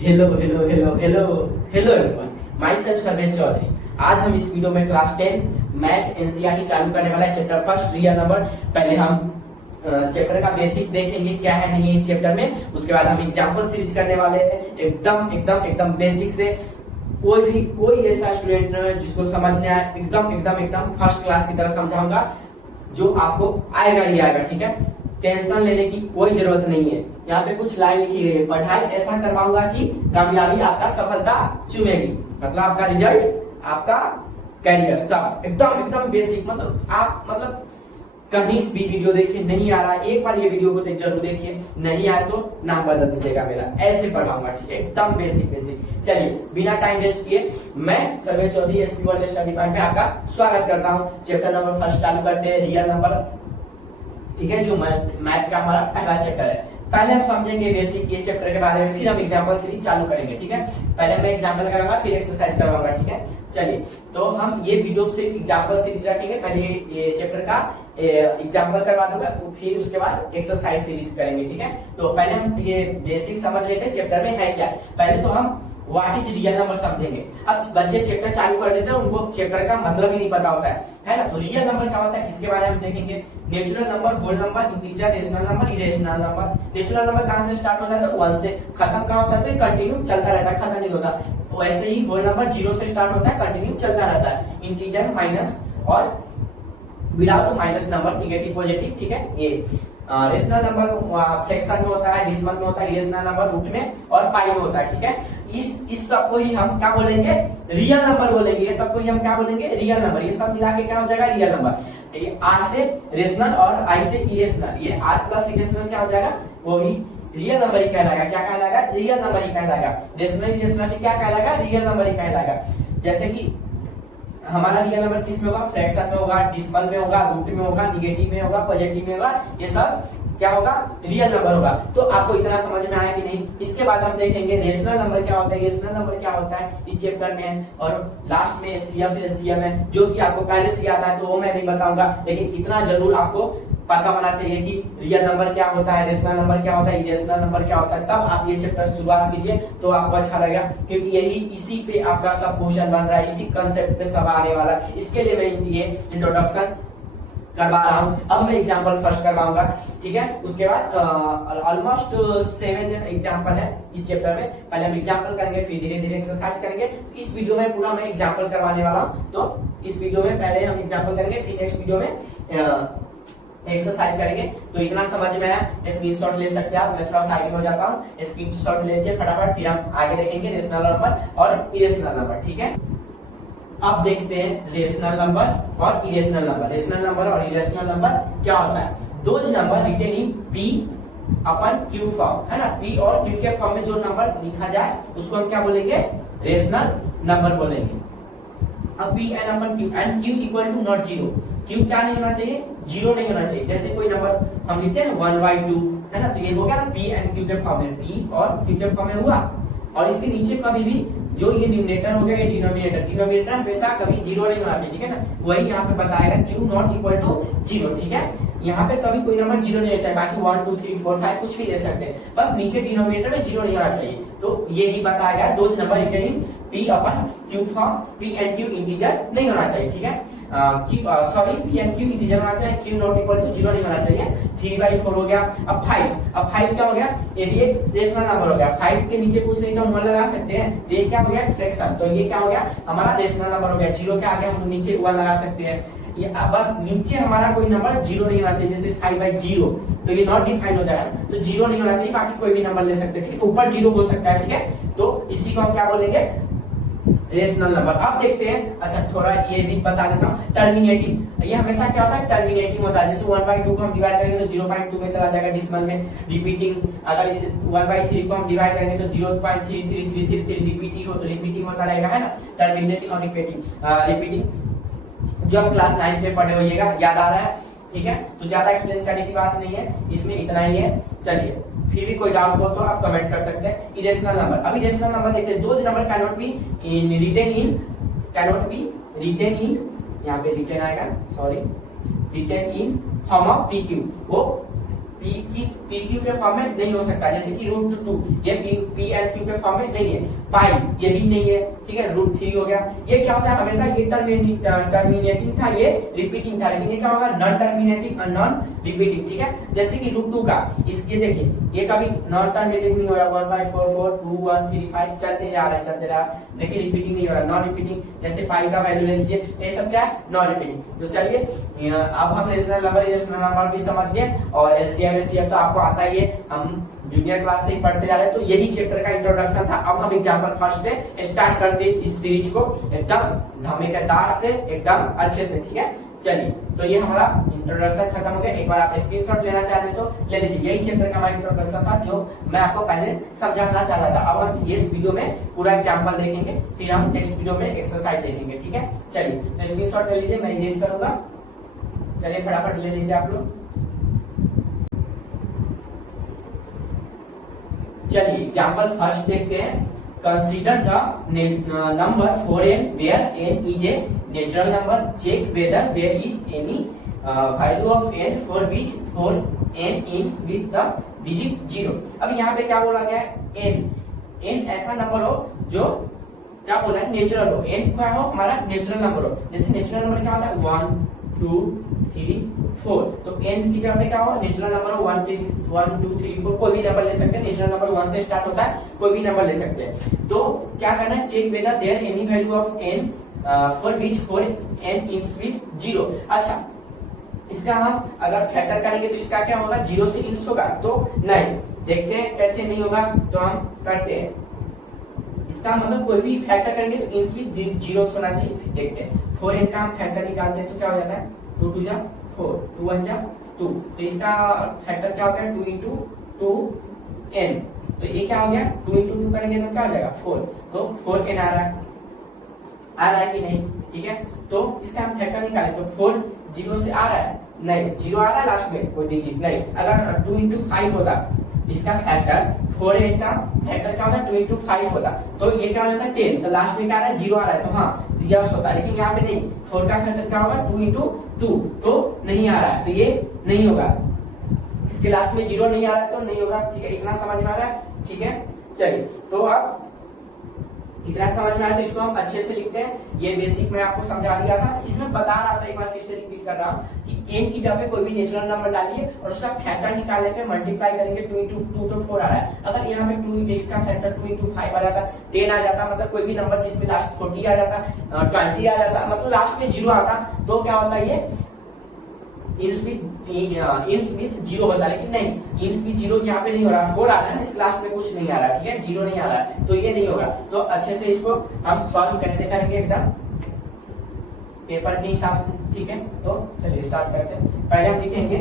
Hello hello hello hello hello everyone, myself Sarvesh Chaudhary. आज हम इस वीडियो में क्लास 10 मैथ एनसीईआरटी चालू करने वाला है। Chapter first real number. पहले हम चैप्टर का बेसिक देखेंगे क्या है नहीं है इस चैप्टर में। उसके बाद हम एग्जाम्पल सीरीज करने वाले हैं एकदम एकदम एकदम बेसिक से। कोई ऐसा स्टूडेंट जिसको समझ नहीं आया, एकदम एकदम एकदम फर्स्ट क्लास की तरह समझाऊंगा, जो आपको आएगा ही आएगा। ठीक है, टेंशन लेने की कोई जरूरत नहीं है। यहाँ पे कुछ लाइन लिखी गई है, पढ़ाई ऐसा करवाऊंगा कि कामयाबी आपका सफलता चुमेगी। मतलब आपका रिजल्ट, आपका कैरियर, सब एकदम एकदम बेसिक। मतलब कहीं भी वीडियो देखिए नहीं आ रहा है, एक बार ये वीडियो को जरूर देखिए, नहीं आए तो नाम बदल दीजिएगा मेरा। ऐसे पढ़ाऊंगा, ठीक है, एकदम बेसिक बेसिक। चलिए बिना टाइम वेस्ट किए मैं Sarvesh Chaudhary SP world study point में आपका स्वागत करता हूँ। चैप्टर नंबर फर्स्ट चालू करते हैं, रियल नंबर। ठीक है, जो मैथ का हमारा पहला चैप्टर है। पहले हम समझेंगे बेसिक ये चैप्टर के बारे में, फिर हम एग्जांपल सीरीज चालू करेंगे। ठीक है, पहले मैं एग्जांपल कराऊंगा, फिर एक्सरसाइज करवाऊंगा। ठीक है, चलिए तो हम ये वीडियो सिर्फ एग्जांपल सीरीज रखेंगे। पहले ये चैप्टर का एग्जांपल करवा दूंगा, फिर उसके बाद एक्सरसाइज सीरीज करेंगे। ठीक है, तो पहले हम ये बेसिक समझ लेते हैं चैप्टर में है क्या। पहले तो हम व्हाट इज रियल नंबर समझेंगे। अब बच्चे चैप्टर चालू कर देते हैं, उनको चैप्टर का मतलब ही नहीं पता होता है ना। तो रियल नंबर क्या होता है इसके बारे में हम देखेंगे। Natural number, whole number, integer, rational number, irrational number. Natural number कहां से स्टार्ट होता है तो 1 से। खत्म कहां होता है तो कंटिन्यू चलता रहता है, खत्म नहीं होता। वैसे ही होल नंबर 0 से स्टार्ट होता है, कंटिन्यू चलता रहता है। इंटीजर माइनस और without minus number, negative positive. ठीक है, ये रेशनल नंबर फ्रैक्शन में होता है, डेसिमल में होता है। इरेशनल नंबर रूट में और पाई में होता है। ठीक है, इस सब को ही हम क्या बोलेंगे, रियल नंबर बोलेंगे। ये सब को ही हम क्या बोलेंगे, रियल नंबर। ये सब मिला के क्या हो जाएगा, रियल नंबर। ये आर से रेशनल और आई से इरेशनल, ये आर प्लस इरेशनल क्या हो जाएगा, वो भी रियल नंबर ही कहलाएगा। क्या कहलाएगा, रियल नंबर ही कहलाएगा। रेशनल इरेशनल क्या कहलाएगा, रियल नंबर ही कहलाएगा। जैसे कि हमारा रियल नंबर किस में होगा, फ्रैक्शन में होगा, डेसिमल में होगा, रूट में होगा, निगेटिव में होगा, पॉजिटिव में होगा। ये सब क्या होगा, रियल नंबर होगा। तो आपको इतना समझ में आया कि नहीं। इसके बाद हम देखेंगे रेशनल नंबर क्या होता है, रेशनल नंबर क्या होता है इस चैप्टर में। और लास्ट में सीएफ एलसीएम है, जो कि आपको पहले से आता है तो वो मैं नहीं बताऊंगा, लेकिन इतना जरूर आपको पता होना चाहिए कि रियल नंबर क्या होता है, रेशनल नंबर क्या होता है, इरेशनल नंबर क्या होता है। तब आप ये चैप्टर शुरुआत कीजिए तो आपको अच्छा लगेगा, क्योंकि यही इसी पे आपका सब क्वेश्चन बन रहा है, इसी कंसेप्ट पे सब आने वाला है। इसके लिए मैं ये इंट्रोडक्शन करवा रहा हूँ। अब मैं एग्जांपल फर्स्ट करवाऊंगा। ठीक है, उसके बाद ऑलमोस्ट 7 एग्जांपल है इस चैप्टर में। पहले हम एग्जांपल करेंगे, फिर धीरे धीरे एक्सरसाइज करेंगे। इस वीडियो में पूरा मैं एग्जांपल करवाने वाला हूँ। तो इस वीडियो में पहले हम एग्जांपल करेंगे, फिर नेक्स्ट वीडियो में एक्सरसाइज करेंगे। तो इतना समझ में आया, स्क्रीनशॉट ले सकते हैं आप। मैं थोड़ा साइड में हो जाता हूँ, स्क्रीनशॉट लीजिए फटाफट, फिर हम आगे देखेंगे रेशनल नंबर और इरेशनल नंबर। ठीक है, अब देखते हैं रेशनल नंबर और इरेशनल नंबर। रेशनल नंबर और इरेशनल नंबर क्या होता है, those numbers written in P upon Q form, है ना। पी और क्यू के फॉर्म में जो नंबर लिखा जाए उसको हम क्या बोलेंगे, रेशनल नंबर बोलेंगे। अब P N upon Q, and Q equal to not zero. Q क्या नहीं होना चाहिए, जीरो नहीं होना चाहिए। जैसे कोई नंबर हम लिखते हैं 1/2, है ना, तो ये हो गया ना पी एंड क्यू के फॉर्म में, पी और क्यू के फॉर्म में हुआ। और इसके नीचे कभी भी जो ये न्यूमरेटर हो गया, ये डिनोमिनेटर हमेशा कभी जीरो नहीं होना चाहिए। ठीक है ना, वही यहाँ पे बताएगा Q not equal to zero. ठीक है, यहाँ पे कभी कोई नंबर जीरो नहीं होना चाहिए, बाकी 1 2 3 4 5 कुछ भी ले सकते हैं, बस नीचे डिनोमिनेटर में जीरो नहीं होना चाहिए। तो ये ही बताया दो number written in P upon Q form, P and Q integer नहीं होना चाहिए। ठीक है, sorry P and Q integer होना चाहिए, Q not equal to zero नहीं होना चाहिए। 3/4 हो गया। अब 5 क्या हो गया, ये भी एक रेशनल नंबर हो गया। 5 के नीचे कुछ नहीं तो हम 1 लगा सकते हैं, तो ये क्या हो गया, फ्रैक्शन। तो ये क्या हो गया, हमारा रेशनल नंबर हो गया। 0 के आगे हम नीचे 1 लगा सकते हैं। ये बस नीचे हमारा कोई नंबर जीरो नहीं होना चाहिए, जैसे 5/0 तो ये नॉट डिफाइन हो जाएगा, तो जीरो नहीं होना चाहिए, बाकी कोई भी नंबर ले सकते हैं। ठीक है, ऊपर जीरो हो सकता है। ठीक है, तो इसी को हम क्या बोलेंगे, रेशनल नंबर। अब देखते हैं, अच्छा थोड़ा ये भी बता देता हूँ, टर्मिनेटिव। ये हमेशा क्या होता है, टर्मिनेटिंग होता है। जैसे 1/2 को हम डिवाइड करेंगे तो 0.2 में चला जाएगा डिसिमल में। रिपीटिंग, अगर 1/3 को हम डिवाइड करेंगे तो 0.3333 रिपीटिंग होता रहेगा, है ना। टर्मिनेटिंग और रिपीटिंग जो हम क्लास 9 में पढ़े होइएगा, याद आ रहा है। ठीक है, तो ज्यादा एक्सप्लेन करने की बात नहीं है, इसमें इतना ही है। चलिए, फिर भी कोई डाउट हो तो आप कमेंट कर सकते हैं। इरेशनल नंबर, अभी इरेशनल नंबर देखते हैं। दो number can not be written in, यहाँ पे रिटेन आएगा, sorry, written in form of P Q. वो पी क्यू के फॉर्म में नहीं हो सकता, जैसे कि रूट 2 ये पी एंड क्यू के फॉर्म में नहीं है, पाई ये भी नहीं है, ठीक है, रूट 3 हो गया। ये क्या होता है हमेशा ये टर्मिनेटिंग था, ये रिपीटिंग था, लेकिन ये क्या होगा नॉन टर्मिनेटिंग और नॉन रिपीटिंग, ठीक है। जैसे कि रूट 2 का इसके देखिए ये कभी नॉन टर्मिनेटिंग नहीं हो रहा, 1/4 4 2 1 3 5 चलते जा रहा है चलते रहा, लेकिन रिपीटिंग नहीं हो रहा, नॉन रिपीटिंग। जैसे पाई का वैल्यू ले लीजिए, ये सब क्या है नॉन रिपीटिंग। तो चलिए अब हम रेशनल नंबर इरेशनल नंबर भी समझ गए और एलसीएम एचसीएफ तो आपको आता ही है, हम जूनियर क्लास से ही पढ़ते जा रहे हैं। तो यही चैप्टर का इंट्रोडक्शन था। अब हम एग्जांपल फर्स्ट से स्टार्ट करते हैं इस सीरीज को एकदम धमाकेदार से, एकदम अच्छे से, ठीक है। चलिए तो ये हमारा इंट्रोडक्शन खत्म हो गया। एक बार आप स्क्रीनशॉट लेना चाहते तो ले लीजिए, यही चैप्टर का हमारा इंट्रोडक्शन था जो मैं आपको पहले समझाना चाह रहा था। अब हम इस वीडियो में पूरा एग्जांपल देखेंगे, फिर हम नेक्स्ट वीडियो में एक्सरसाइज देखेंगे, ठीक है। चलिए तो स्क्रीनशॉट ले लीजिए, मैं इरेज करूंगा। चलिए फटाफट ले लीजिए आप लोग। चलिए एग्जांपल फर्स्ट देखते हैं। Consider the number 4n where n is a natural number, check whether there is any value of n for which 4n ends with the digit 0। अब यहाँ पे क्या बोला गया है, n ऐसा नंबर हो जो क्या बोला है नेचुरल हो, n क्या हो हमारा नेचुरल नंबर हो। जैसे नेचुरल नंबर क्या होता है 1 2 3 4, तो n की जगह पे क्या हो नेचुरल नंबर हो 1 2 3 4, कोई भी नंबर ले सकते हैं। नेचुरल नंबर 1 से स्टार्ट होता है, कोई भी नंबर ले सकते हैं। तो क्या करना है, check whether there any value of n for which 4n ends with 0। अच्छा इसका हम अगर फैक्टर करेंगे तो इसका क्या होगा 0 से इंड्स होगा, तो नहीं, देखते हैं कैसे नहीं होगा। तो हम करते हैं, इसका मतलब कोई भी फैक्टर करेंगे तो इंड्स विद 0 होना चाहिए। देखते हैं 4n का हम फैक्टर निकालते हैं तो क्या हो जाता है 2 2 जा 4 2 1 जा 2, तो इसका फैक्टर क्या हो गया 2 into 2n, तो ये क्या हो गया 2 into 2 करेंगे तो क्या हो जाएगा 4, तो 4n आ रहा है कि नहीं, ठीक है। तो इसका हम फैक्टर निकालें तो 4 0 से आ रहा है, नहीं 0 आ रहा है लास्ट में कोई डिजिट नहीं। अगर 2 into 5 होता इसका फैक्टर 4n का फैक्टर क्या होता है 2 into 5 होता, तो ये क्या हो जाता है 10, तो लास्ट में क्या आ रहा है 0 आ रहा है, तो हाँ यस होता है। लेकिन यहाँ पे नहीं, 4 का फैक्टर क्या होगा 2 into 2, तो नहीं आ रहा है, तो ये नहीं होगा, इसके लास्ट में 0 नहीं आ रहा है तो नहीं होगा, ठीक है। इतना समझ में आ रहा है, ठीक है। चलिए तो अब इतना समझ में आया तो इसको हम अच्छे से लिखते हैं। ये बेसिक मैं आपको समझा दिया था, इसमें बता रहा था, एक बार फिर से रिपीट कर रहा हूँ कि n की जगह पे कोई भी नेचुरल नंबर डालिए और उसका फैक्टर निकालने पे मल्टीप्लाई करेंगे 2 into 2 तो 4 आ रहा है। अगर यहाँ पे 2 इसका फैक्टर 2 into 5 आ जाता 10 आ जाता, मतलब कोई भी नंबर जिसमें लास्ट 40 आ जाता 20 आ जाता, मतलब लास्ट में 0 आता, तो क्या होता ये इंड्स विद 0 होता, लेकिन नहीं इंड्स विद 0 यहाँ पे नहीं हो रहा, 4 आ रहा है, इस क्लास में कुछ नहीं आ रहा, ठीक है 0 नहीं आ रहा है, तो ये नहीं होगा। तो अच्छे से इसको हम सॉल्व कैसे करेंगे एकदम पेपर के हिसाब से, ठीक है। तो चलिए स्टार्ट करते हैं। पहले हम लिखेंगे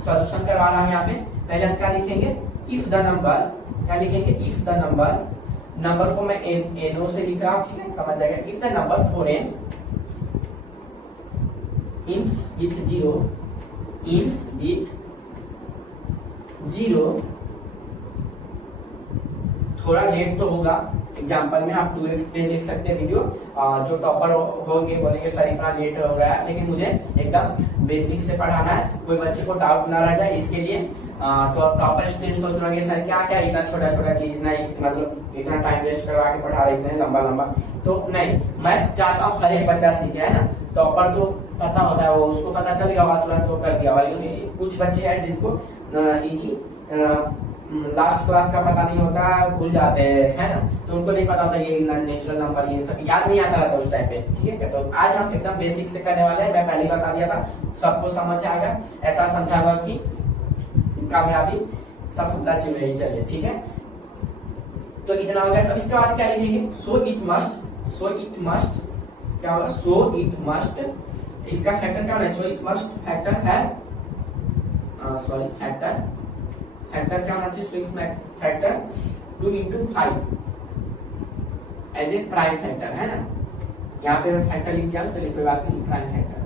सॉल्यूशन करवा रहा हूं यहाँ पे, पहले हम क्या लिखेंगे इफ द नंबर, क्या लिखेंगे इफ द नंबर को मैं नो से लिख रहा हूँ, ठीक है समझ जाएगा। If the number 4n ends with 0, थोड़ा लेट तो होगा एग्जांपल में, आप 2x पे देख सकते हैं वीडियो, जो टॉपर होंगे बोलेंगे सर इतना लेट हो गया, लेकिन मुझे एकदम बेसिक से पढ़ाना है, कोई बच्चे को डाउट ना रह जाए, इसके लिए तो टॉपर स्टूडेंट सोच रहे होंगे सर क्या क्या इतना छोटा छोटा चीज, नहीं मतलब इतना टाइम वेस्ट करवा के पढ़ा रहे इतने लंबा लंबा, तो नहीं, मैं चाहता हूँ हर एक बच्चा सीखे, है ना। टॉपर तो पता होता है, वो उसको पता चलेगा वह तुरंत वो कर दिया, कुछ बच्चे हैं जिसको इजी लास्ट क्लास का पता नहीं होता, भूल जाते हैं, है ना, तो उनको नहीं पता होता ये नेचुरल नंबर ये सब याद नहीं आता रहता उस टाइम पे, ठीक है। तो आज हम एकदम बेसिक से करने वाले हैं, मैं पहले बता दिया था, सबको समझ आएगा, ऐसा समझाऊंगा कि कामयाबी सफलता चिन्ह रही, चलिए ठीक है। तो इतना हो गया। अब इसके बाद क्या लिखेंगे, सो इट मस्ट क्या होगा, सो इट मस्ट, इसका फैक्टर क्या है, सो इट मस्ट फैक्टर है, सॉरी फैक्टर क्या होना चाहिए, सो इसमें factor 2 into 5 as a prime factor, है ना। यहाँ पे मैं फैक्टर लिख दिया, चलिए कोई बात नहीं, प्राइम फैक्टर,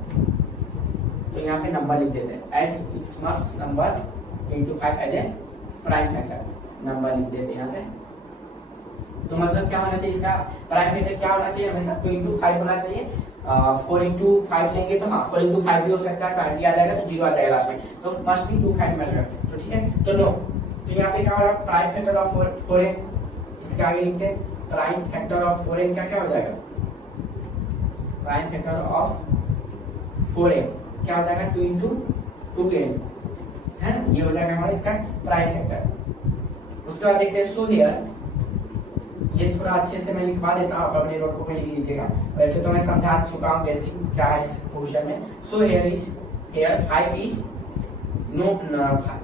तो यहाँ पे नंबर लिख देते हैं as it's must number into 5 as a prime factor, number लिख देते हैं यहाँ पे। तो मतलब क्या होना चाहिए, इसका प्राइम फैक्टर क्या होना चाहिए, हमेशा 2 into 5 होना चाहिए, 4 into 5 लेंगे तो हाँ 4 into 5 भी हो सकता है, 20 आ जाएगा तो 0 आ जाएगा लास्ट में, तो मस्ट बी 2 फाइंड मैटर। तो ठीक है, तो नो, तो यहाँ पे क्या होगा, प्राइम फैक्टर ऑफ 4n, इसके आगे लिखते हैं प्राइम फैक्टर ऑफ 4n क्या हो जाएगा, प्राइम फैक्टर ऑफ 4n क्या हो जाएगा 2 into 2n है, ये हो जाएगा हमारा इसका प्राइम फैक्टर। उसके बाद देखते हैं सो हियर, ये थोड़ा अच्छे से मैं लिखवा देता हूँ, आप अपने नोटबुक में लिख लीजिएगा, वैसे तो मैं समझा चुका हूँ बेसिक क्या है इस क्वेश्चन में। So here 5 is no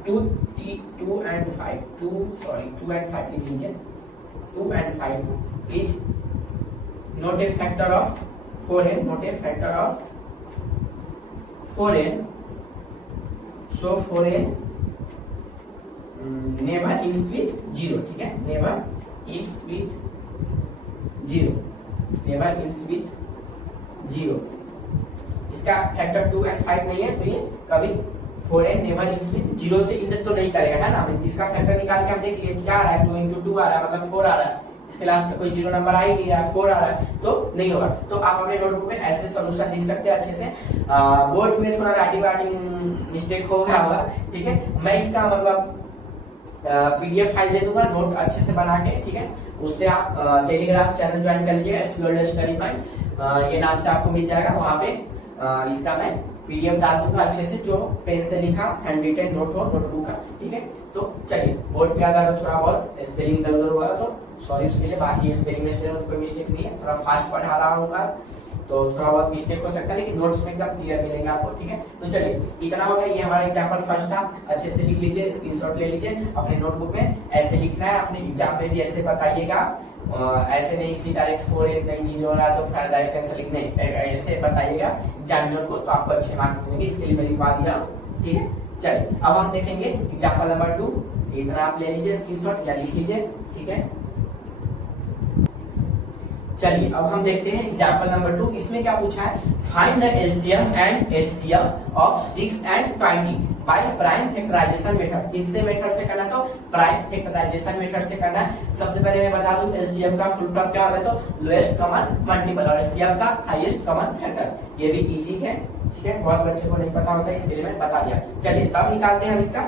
2 and 5 2 and 5 लिख लीजिए, 2 and 5 is not a factor of 4n, not a factor of 4n, so 4n never it's with 0, ठीक है, never it's with 0, never it's with 0, इसका factor 2 and 5 नहीं है, तो ये कभी 4n नेवर इट्स विथ 0 से इंटर तो नहीं करेगा, है ना। इसका फैक्टर निकाल के हम देख लिए क्या आ रहा है, 2 into 2 आ रहा है, मतलब 4 आ रहा है, इसके लास्ट में कोई 0 नंबर आ ही नहीं रहा है, 4 आ रहा है, तो नहीं होगा। तो आप अपने नोटबुक में ऐसे सॉल्यूशन लिख सकते हैं अच्छे से। बोर्ड में थोड़ा राइटिंग मिस्टेक हो गया होगा, ठीक है, मैं इसका मतलब पीडीएफ फाइल दे दूंगा नोट अच्छे से बना के, ठीक है, उससे आप टेलीग्राम चैनल ज्वाइन कर लीजिए, एसक्यूएल स्टडी फाइल ये नाम से आपको मिल जाएगा, वहां पे इसका मैं पीडीएफ डाल दूंगा अच्छे से, जो पेन से लिखा हैंड रिटन नोट हो नोटबुक का, ठीक है। तो चलिए, बोर्ड पे अगर थोड़ा बहुत स्पेलिंग इधर उधर हुआ तो सॉरी उसके लिए, बाकी स्पेलिंग मिस्टेक में कोई मिस्टेक नहीं है, थोड़ा फास्ट पढ़ा रहा हूँ तो थोड़ा बहुत मिस्टेक हो सकता है, लेकिन नोट्स में एकदम क्लियर मिलेंगे आपको, ठीक है। तो चलिए, इतना हो गया, ये हमारा एग्जांपल फर्स्ट था, अच्छे से लिख लीजिए, स्क्रीनशॉट ले लीजिए अपने नोटबुक में, ऐसे लिखना है, अपने एग्जाम में भी ऐसे बताइएगा, ऐसे नहीं इसी डायरेक्ट 4 नहीं 0 हो रहा तो फिर डायरेक्ट ऐसे लिखने, ऐसे बताइएगा एग्जामिनर को, तो आपको अच्छे मार्क्स मिलेंगे, इसके लिए मैं लिखवा दिया, ठीक है। चलिए, अब हम देखेंगे एग्जांपल नंबर 2, इतना आप ले लीजिए स्क्रीनशॉट या लिख लीजिए, ठीक है। चलिए, अब हम देखते हैं एग्जांपल नंबर 2, इसमें क्या पूछा है, find the LCM and HCF of 6 and 20 by prime factorization method. किससे मेथड से करना, तो प्राइम फैक्टराइजेशन मेथड से करना है। सबसे पहले मैं बता दूं एलसीएम का फुल फॉर्म क्या होता है, तो लोएस्ट कॉमन मल्टीपल, और एचसीएफ का हाईएस्ट कॉमन फैक्टर। ये भी इजी है, ठीक है, बहुत बच्चे को नहीं पता होता है, इसके लिए मैं बता दिया। चलिए, तब निकालते हैं हम इसका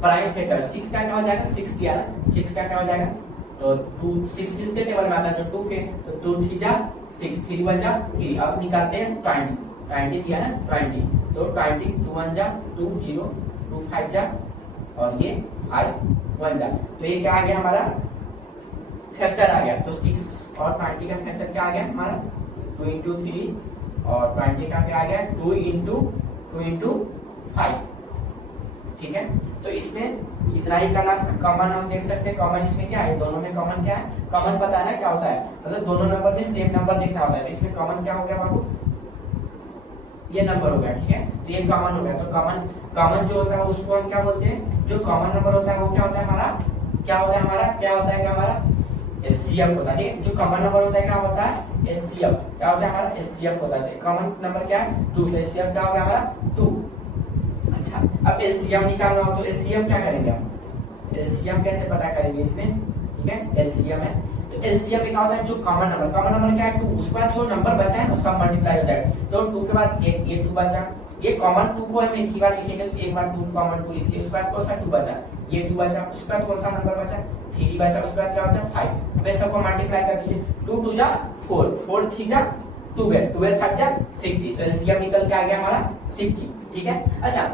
प्राइम फैक्टर। 6 का क्या हो जाएगा, 6 दिया ना, 6 का क्या हो जाएगा, तो 2 6 किसके टेबल में आता है, तो 2 के, तो 2 3 जा 6 3 1 जा 3। अब निकालते हैं 20 दिया ना 20, तो 20 2 1 जा 2 0 2 5 जा और ये 5 1 जा, तो ये क्या आ गया हमारा फैक्टर आ गया। तो 6 और 20 का फैक्टर क्या आ गया हमारा 2 into 3 और 20 का क्या आ गया 2 into 5, ठीक है। तो इसमें इतना ही करना था। कॉमन हम देख सकते हैं, कॉमन इसमें क्या है, दोनों में कॉमन क्या है, कॉमन पता है ना क्या होता है, मतलब दोनों नंबर में सेम नंबर देखना होता है। तो इसमें कॉमन क्या हो गया बाबू, ये नंबर हो गया, ठीक है, तो ये कॉमन हो गया। तो कॉमन जो होता है उसको हम क्या बोलते हैं, जो कॉमन नंबर होता है वो क्या होता है हमारा, क्या होता है हमारा एचसीएफ होता है, ठीक है। जो कॉमन नंबर होता है क्या होता है एचसीएफ, क्या होता है हमारा एचसीएफ होता है। कॉमन नंबर क्या है 2, तो एचसीएफ क्या हो गया हमारा 2। अच्छा, अब एलसीएम निकालना हो तो एलसीएम क्या करेंगे हम, एलसीएम कैसे पता करेंगे इसमें, ठीक है, एलसीएम है तो एलसीएम में क्या होता है, जो कॉमन नंबर क्या है 2, उसके बाद जो नंबर बचा है वो सब मल्टीप्लाई हो जाएगा। तो 2 के बाद एक ये 2 बचा, ये कॉमन 2 को हम एक ही बार लिखेंगे, तो एक बार 2 कॉमन 2 लिख लिया, उसके बाद कौन सा 2 बचा, ये 2 बचा, उसके बाद कौन सा नंबर बचा 3 बचा, उसके बाद क्या बचा 5। वे सबको मल्टीप्लाई कर दीजिए, 2 2 जा 4 4 3 जा 12 12 5 जा 60, तो एलसीएम निकल के आ गया हमारा 60, ठीक है। अच्छा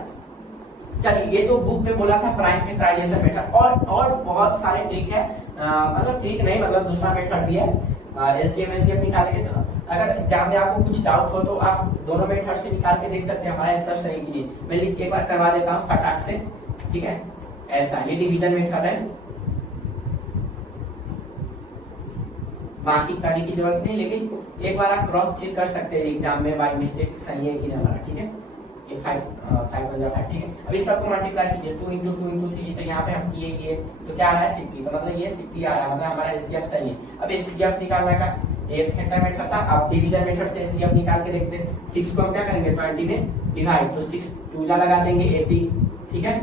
चलिए, ये तो बुक में बोला था प्राइम फैक्टराइजेशन मेथड, और बहुत सारे ट्रिक है, मतलब ट्रिक नहीं मतलब दूसरा मेथड भी है एलसीएम एचसीएफ निकालेंगे। तो अगर एग्जाम में आपको कुछ डाउट हो तो आप दोनों मेथड से निकाल के देख सकते हैं हमारा आंसर सही कि नहीं। मैं एक बार करवा देता हूँ फटाक से, ठीक है, ऐसा ये डिवीजन मेथड है, बाकी करने की जरूरत नहीं, लेकिन एक बार आप क्रॉस चेक कर सकते हैं एग्जाम में बाय मिस्टेक सही है कि नहीं हमारा, ठीक है। ये 5 5 ठीक है। अब इस सबको मल्टीप्लाई कीजिए 2 into 2 into 3, तो यहाँ पे हम किए ये, तो क्या आ रहा है 60, तो मतलब ये 60 आ रहा है, मतलब हमारा एचसीएफ सही है। अब एचसीएफ निकालना का एक फैक्टर मेथड था, अब डिवीजन मेथड से एचसीएफ निकाल के देखते हैं। 6 को हम क्या करेंगे 20 में डिवाइड, तो 6 2 जा लगा देंगे 80, ठीक है,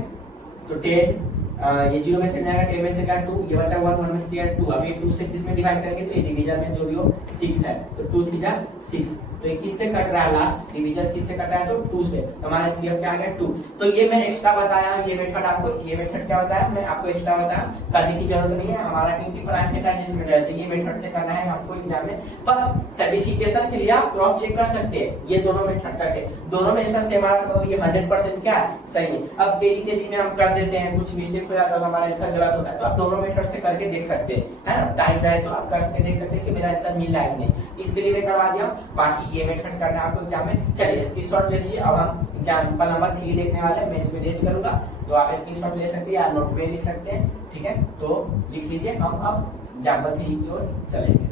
तो 10 ये 0 में से जाएगा, 10 में से गया 2, ये बचा 1, 1 में से गया 2। अब ये 2 से किस में डिवाइड करेंगे तो ये डिवीजन में जो भी हो 6 है, तो 2 3 जा 6। तो ये किससे कट रहा है, लास्ट डिवीजन किससे कट रहा है तो 2 से। तो हमारा सीएफ क्या आ गया 2। तो ये मैं एक्स्ट्रा बताया, ये मेथड आपको, ये मेथड क्या बताया मैं आपको एक्स्ट्रा बताया, करने की जरूरत नहीं है हमारा, क्योंकि प्राइम फैक्टराइजेशन मेथड है, ये मेथड से करना है आपको एग्जाम में। बस सर्टिफिकेशन के लिए आप क्रॉस चेक कर सकते हैं ये दोनों मेथड करके, दोनों में ऐसा सेम आ रहा है, ये 100% क्या है सही है। अब तेजी में हम कर देते हैं, कुछ मिस्टेक हो जाता है तो हमारा आंसर गलत होता है, तो आप दोनों मेथड से करके देख सकते हैं, है ना। टाइम रहे तो आप करके देख सकते हैं कि मेरा आंसर मिल रहा है कि नहीं, इसके लिए मैं करवा दिया। बाकी ये मेथड करना है आपको एग्जाम में। चलिए स्क्रीनशॉट ले लीजिए। अब हम एग्जांपल नंबर 3 देखने वाले हैं, मैं इसमें रेज करूंगा, तो आप स्क्रीनशॉट ले सकते हैं या नोट में लिख सकते हैं, ठीक है। तो लिख लीजिए, हम अब एग्जांपल 3 की ओर चलेंगे।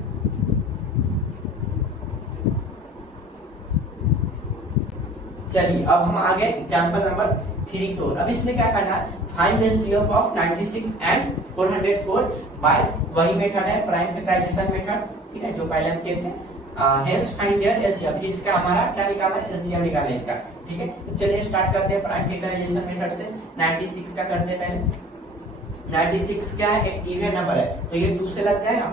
चलिए अब हम आगे एग्जांपल नंबर 3 की ओर। अब इसमें क्या करना है, find the CF of 96 and 404 by वही मेथड है प्राइम फैक्टराइजेशन मेथड, ठीक है, जो पहले हम किए थे। हेंस फाइंड देयर एलसीएम, फिर इसका हमारा क्या निकालना है, एलसीएम निकालना है इसका, ठीक है। तो चलिए स्टार्ट करते हैं प्राइम फैक्टराइजेशन मेथड से। 96 का करते हैं पहले। 96 क्या है, एक इवन नंबर है, तो ये 2 से लग जाएगा,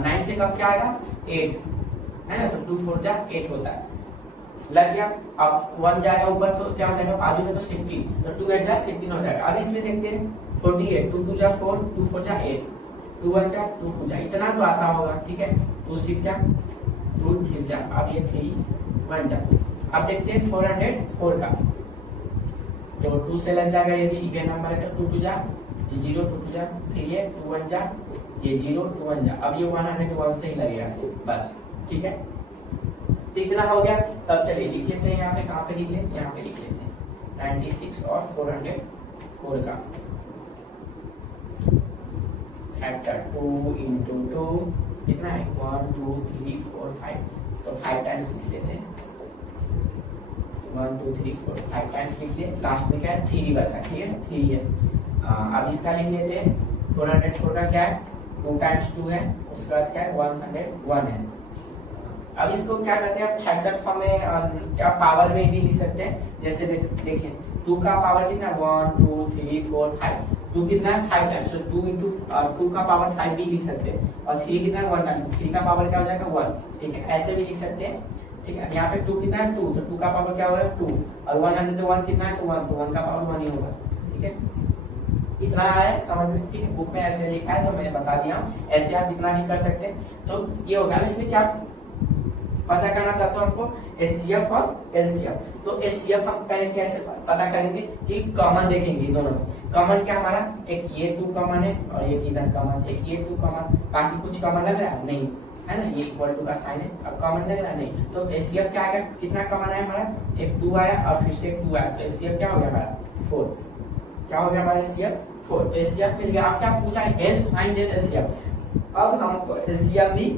9 से कब क्या आएगा 8, है ना, तो 2 4 जा 8 होता है, लग गया। अब 1 जाएगा ऊपर तो क्या हो जाएगा, बाजू में तो 16, तो 2 8 जा 16 हो जाएगा। अब इसमें देखते हैं 48, 2 2 जा 4, 2 4 जा 8, 2 1 जा 2 2 जा, इतना तो आता होगा, ठीक है। 2 6 जा 2 3 जा, अब ये 3 1 जा। अब देखते हैं 404 का, तो 2 से लग जाएगा, ये भी इवन नंबर है तो 2 2 जा, ये 0 2 2 जा, फिर ये 2 1 जा, ये 0 2 1 जा, अब ये 101 से ही लगेगा बस, ठीक है। तो इतना हो गया। तब चलिए लिख लेते हैं, यहाँ पे कहाँ पे लिख लेते हैं, यहाँ पे लिख लेते हैं 96 और 404 का फैक्टर 2 into 2 कितना है 1 2 3 4 5, तो 5 टाइम्स लिख लेते हैं, 1 2 3 4 5 टाइम्स लिख लिए, लास्ट में क्या है 3 बचा, ठीक है 3 है। अब इसका लिख लेते हैं 404 का क्या है 2 टाइम्स 2 है, उसके बाद क्या है 101 है। अब इसको क्या करते हैं फैक्टर फॉर्म में, क्या पावर में भी लिख सकते हैं, जैसे देखिए 2 का पावर कितना 1 2 3 4 5, 2 कितना है 5 टाइम्स, तो 2 into 2 का पावर 5 भी लिख सकते हैं, और 3 कितना है 1 टाइम्स, 3 का पावर क्या हो जाएगा 1, ठीक है, ऐसे भी लिख सकते हैं, ठीक है। यहाँ पे 2 कितना है 2, तो 2 का पावर क्या होगा 2, और 101 कितना है तो 1, तो 1 का पावर 1 ही होगा, ठीक है। इतना है समझ में, ठीक है, बुक में ऐसे लिखा है तो मैंने बता दिया, ऐसे आप इतना भी कर सकते हैं। तो ये होगा, इसमें क्या पता करना था तो हमको एचसीएफ और एलसीएफ। तो एचसीएफ हम पहले कैसे पता करेंगे कि कॉमन देखेंगे दोनों में, कॉमन क्या हमारा एक ये 2 कॉमन है और एक इधर कॉमन, एक ये 2 कॉमन, बाकी कुछ कॉमन लग रहा है नहीं, है ना, ये इक्वल टू का साइन है, अब कॉमन लग रहा है नहीं, तो एचसीएफ क्या आएगा, कितना कॉमन है हमारा, एक 2 आया और फिर से एक 2 आया, तो एचसीएफ क्या हो गया हमारा 4, क्या हो गया हमारा एचसीएफ 4। तो एचसीएफ मिल गया। अब क्या पूछा है, हेंस फाइंड एचसीएफ। अब हमको एचसीएफ भी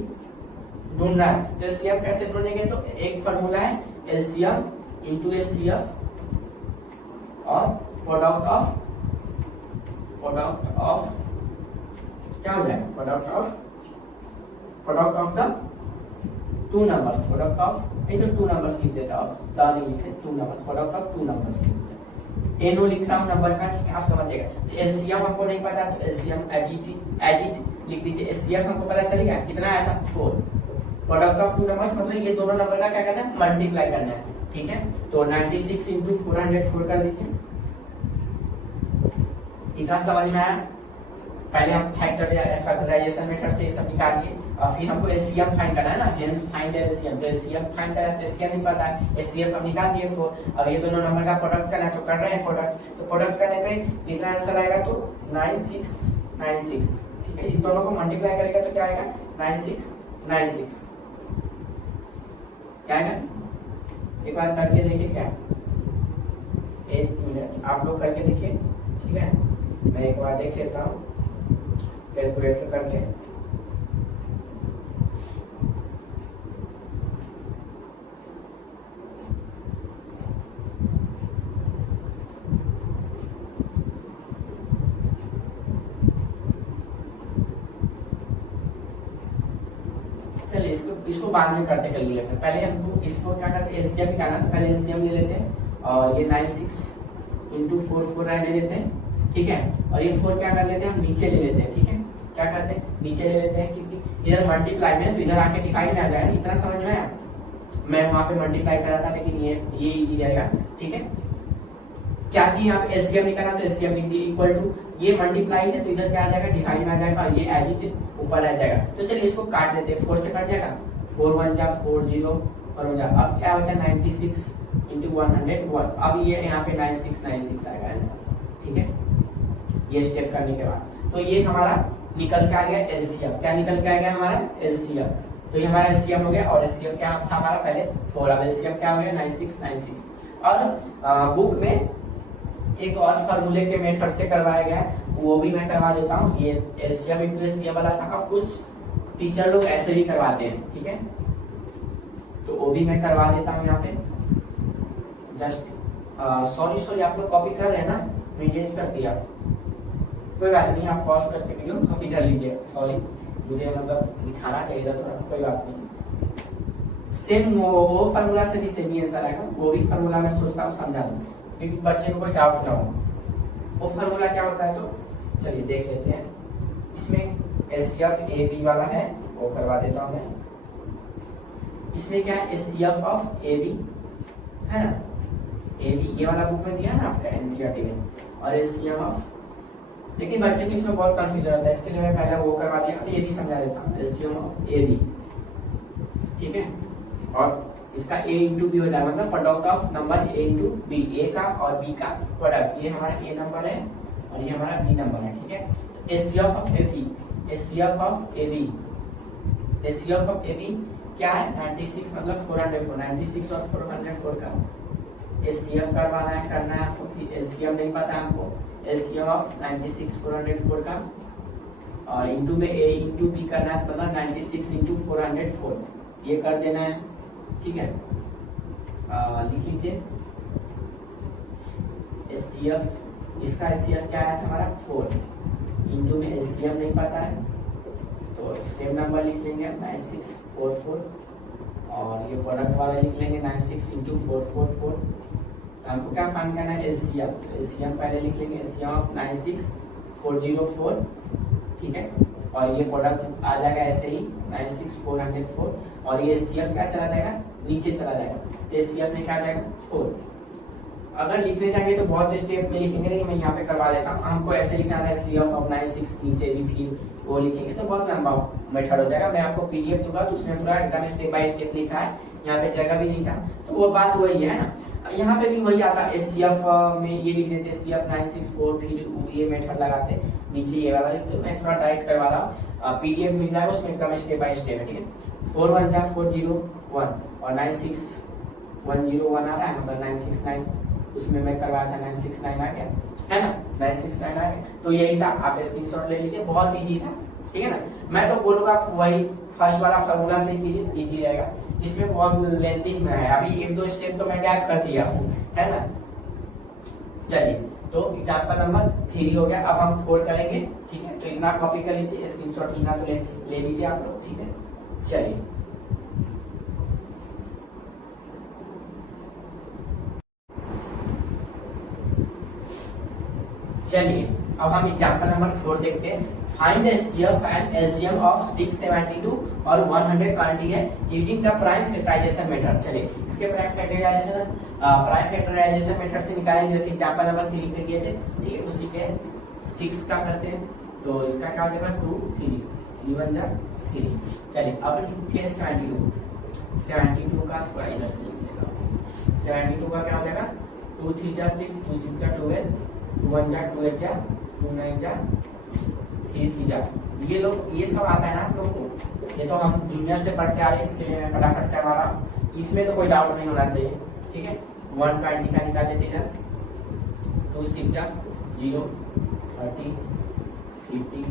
ढूंढना है, तो एलसीएम कैसे ढूंढेंगे, तो एक फार्मूला है एलसीएम इनटू एचसीएफ और प्रोडक्ट ऑफ क्या हो जाएगा, product of the 2 numbers, product of ये तो 2 नंबर्स लिख देता हूं, द नहीं लिखे 2 नंबर्स, प्रोडक्ट ऑफ 2 नंबर्स लिख देता, एनो लिख रहा हूं नंबर का, ठीक है, आप समझिएगा। तो एलसीएम हमको नहीं पता तो एलसीएम एज इट लिख दीजिए, एचसीएफ हमको पता चलेगा कितना आया था 4, प्रोडक्ट ऑफ 2 नंबर्स मतलब ये दोनों नंबर का क्या करना है मल्टीप्लाई करना है, ठीक है। तो 96 into 404 कर दीजिए, इतना समझ में आया। पहले हम फैक्टराइजेशन मेथड से सब निकालिए और फिर हमको एलसीएम फाइंड करना है ना, हेंस फाइंड एलसीएम, तो एलसीएम फाइंड करना है, एलसीएम नहीं पता है, एचसीएफ अब निकाल दिए 4, अब ये दोनों नंबर का प्रोडक्ट करना है तो कर रहे हैं प्रोडक्ट, तो प्रोडक्ट करने पे कितना आंसर आएगा तो 9696, ठीक है। ये दोनों को मल्टीप्लाई करेगा तो क्या आएगा 9696, क्या है, एक बार करके देखिए क्या, 1 मिनट आप लोग करके देखिए, ठीक है, मैं एक बार देख लेता हूँ कैलकुलेटर करके। चलिए इसको बाद में करते कैलकुलेटर, पहले हमको इसको क्या करते हैं एलसीएम निकालना, तो पहले एलसीएम ले लेते हैं, और ये 96 इंटू 4 4 रहने देते हैं, ठीक है। और ये 4 क्या कर लेते हैं हम नीचे ले लेते हैं, ठीक है। क्या करते हैं नीचे ले लेते हैं, क्योंकि इधर मल्टीप्लाई में तो इधर आके डिवाइड में आ जाएगा। इतना समझ में आया? मैं वहां पे मल्टीप्लाई कर रहा था, लेकिन ये इजी रहेगा, ठीक है। क्या कि यहाँ पे एलसीएम निकालना, तो एलसीएम लिख दिए इक्वल टू, ये मल्टीप्लाई है तो इधर क्या आ जाएगा डिवाइड में आ जाएगा, और ये एज इट ऊपर रह जाएगा। तो चलिए इसको काट देते हैं, 4 से कट जाएगा, 4 1 जा 4 0 और 1 जा, अब क्या बचा 96 into 101। अब ये यहाँ पे 9696 आएगा आंसर, ठीक है। ये स्टेप करने के बाद तो ये हमारा निकल के आ गया एलसीएम। क्या निकल के आ गया हमारा एलसीएम, तो ये हमारा एलसीएम हो गया। और एलसीएम क्या था हमारा पहले 4, अब एलसीएम क्या हो गया 9696। और बुक में एक और फार्मूले के मेथड से करवाया गया है, वो भी मैं करवा देता हूँ। ये एलसीएम इंटू एलसीएम वाला था, अब कुछ टीचर लोग ऐसे भी करवाते हैं, ठीक है। तो वो भी मैं करवा देता हूँ यहाँ पे। जस्ट सॉरी आप लोग कॉपी कर रहे हैं ना, मेंटेन कर दिया, कोई बात नहीं, आप पॉज करके वीडियो कॉपी कर लीजिए। सॉरी, मुझे मतलब दिखाना चाहिए था थोड़ा, कोई बात नहीं। सेम वो फार्मूला से भी सेम ही आंसर आएगा, वो भी फार्मूला मैं सोचता हूँ समझा दूं, क्योंकि बच्चे को कोई डाउट ना हो। वो फार्मूला क्या होता है, तो चलिए देख लेते हैं। इसमें एचसीएफ ए बी वाला है, वो करवा देता हूँ मैं। इसमें क्या है एचसीएफ ऑफ ए बी है ना, ए बी ये वाला बुक में दिया है ना आपका एनसीईआरटी में, और एचसीएफ ऑफ, लेकिन बच्चे को इसमें बहुत कंफ्यूजन होता है, इसके लिए मैं पहले वो करवा दिया, ये भी समझा देता हूँ। एचसीएफ ऑफ ए बी, ठीक है। और इसका a इंटू बी होता है, मतलब product of number a into B, A का और b का प्रोडक्ट। ये हमारा a नंबर है और ये हमारा b नंबर है, ठीक है। HCF of A B, HCF of A B, HCF of A B क्या है 96 मतलब 404, 96 और 404 का एचसीएफ करवाना है, करना है आपको। फिर एलसीएम नहीं पता है हमको, एलसीएम ऑफ 96 404 का, और इंटू में a इंटू बी करना है, मतलब 96 इंटू 404 ये कर देना है, ठीक है। लिख लीजिए एचसीएफ, इसका एचसीएफ क्या आया था हमारा 4, इंटू में एलसीएम नहीं पता है तो सेम नंबर लिख लेंगे 9644, और ये प्रोडक्ट वाला लिख लेंगे 96 इंटू 444। तो हमको क्या फाइंड करना है एलसीएम, तो एलसीएम पहले लिख लेंगे, एलसीएम ऑफ 96404, ठीक है। और ये प्रोडक्ट आ जाएगा ऐसे ही 96404, और ये एचसीएफ क्या चला जाएगा नीचे चला जाएगा, तो एचसीएफ में क्या आ जाएगा 4। अगर लिखने जाएंगे तो बहुत स्टेप में लिखेंगे, लेकिन मैं यहाँ पे करवा देता हूँ। हमको ऐसे लिखना है एचसीएफ ऑफ 96 नीचे भी फिर वो लिखेंगे तो बहुत लंबा मेथड हो जाएगा। मैं आपको पीडीएफ दूंगा तो उसमें पूरा एकदम स्टेप बाय स्टेप लिखा है, यहाँ पे जगह भी लिखा, तो वो बात वही है ना। यहाँ पे भी वही आता है, एचसीएफ में ये लिख देते एचसीएफ 964, फिर ये मेथड लगाते नीचे ये वाला लिखते। मैं थोड़ा डायरेक्ट करवा रहा हूँ, पीडीएफ मिल जाएगा उसमें एकदम स्टेप बाय स्टेप है, ठीक है। 4 1 जा 401 और 96101 आ रहा है, मतलब 969, उसमें मैं करवाया था 969 आ गया है ना, 969 आ गया। तो यही था, आप स्क्रीनशॉट ले लीजिए, बहुत इजी था, ठीक है ना। मैं तो बोलूंगा वही फर्स्ट वाला फार्मूला से ही कीजिए, इजी रहेगा। इसमें बहुत लेंथी में है, अभी 1-2 स्टेप तो मैं गैप कर दिया हूँ, है ना। चलिए, तो एग्जांपल नंबर 3 हो गया, अब हम 4 करेंगे, ठीक है। तो इतना कॉपी कर लीजिए, स्क्रीनशॉट लेना तो ले लीजिए आप लोग, ठीक है। चलिए, अब हम एग्जांपल नंबर 4 देखते हैं। Find the HCF and LCM of 672 और 120 है using the prime factorization method. चलिए, इसके प्राइम फैक्टराइजेशन मेथड से निकालेंगे, जैसे एग्जांपल नंबर 3 पे किए थे, ठीक है। उसी के 6 का करते हैं, तो इसका क्या हो जाएगा 2 3 3 1 जा 3। चलिए, अब लिखते हैं 72 का, थोड़ा इधर से लिख लेता हूँ। 72 का क्या हो जाएगा 2 3 जा 6, 2 6 जा 12, 2 1 जा 2 8 जा 2 9 जा 3 3 जा। ये लोग ये सब आता है ना आप लोग को, ये तो हम जूनियर से पढ़ते आ रहे हैं, इसके लिए मैं फटाफट करवा रहा हूँ, इसमें तो कोई डाउट नहीं होना चाहिए, ठीक है। 120 का निकाल लेते हैं, 2 6 जा 0 30 50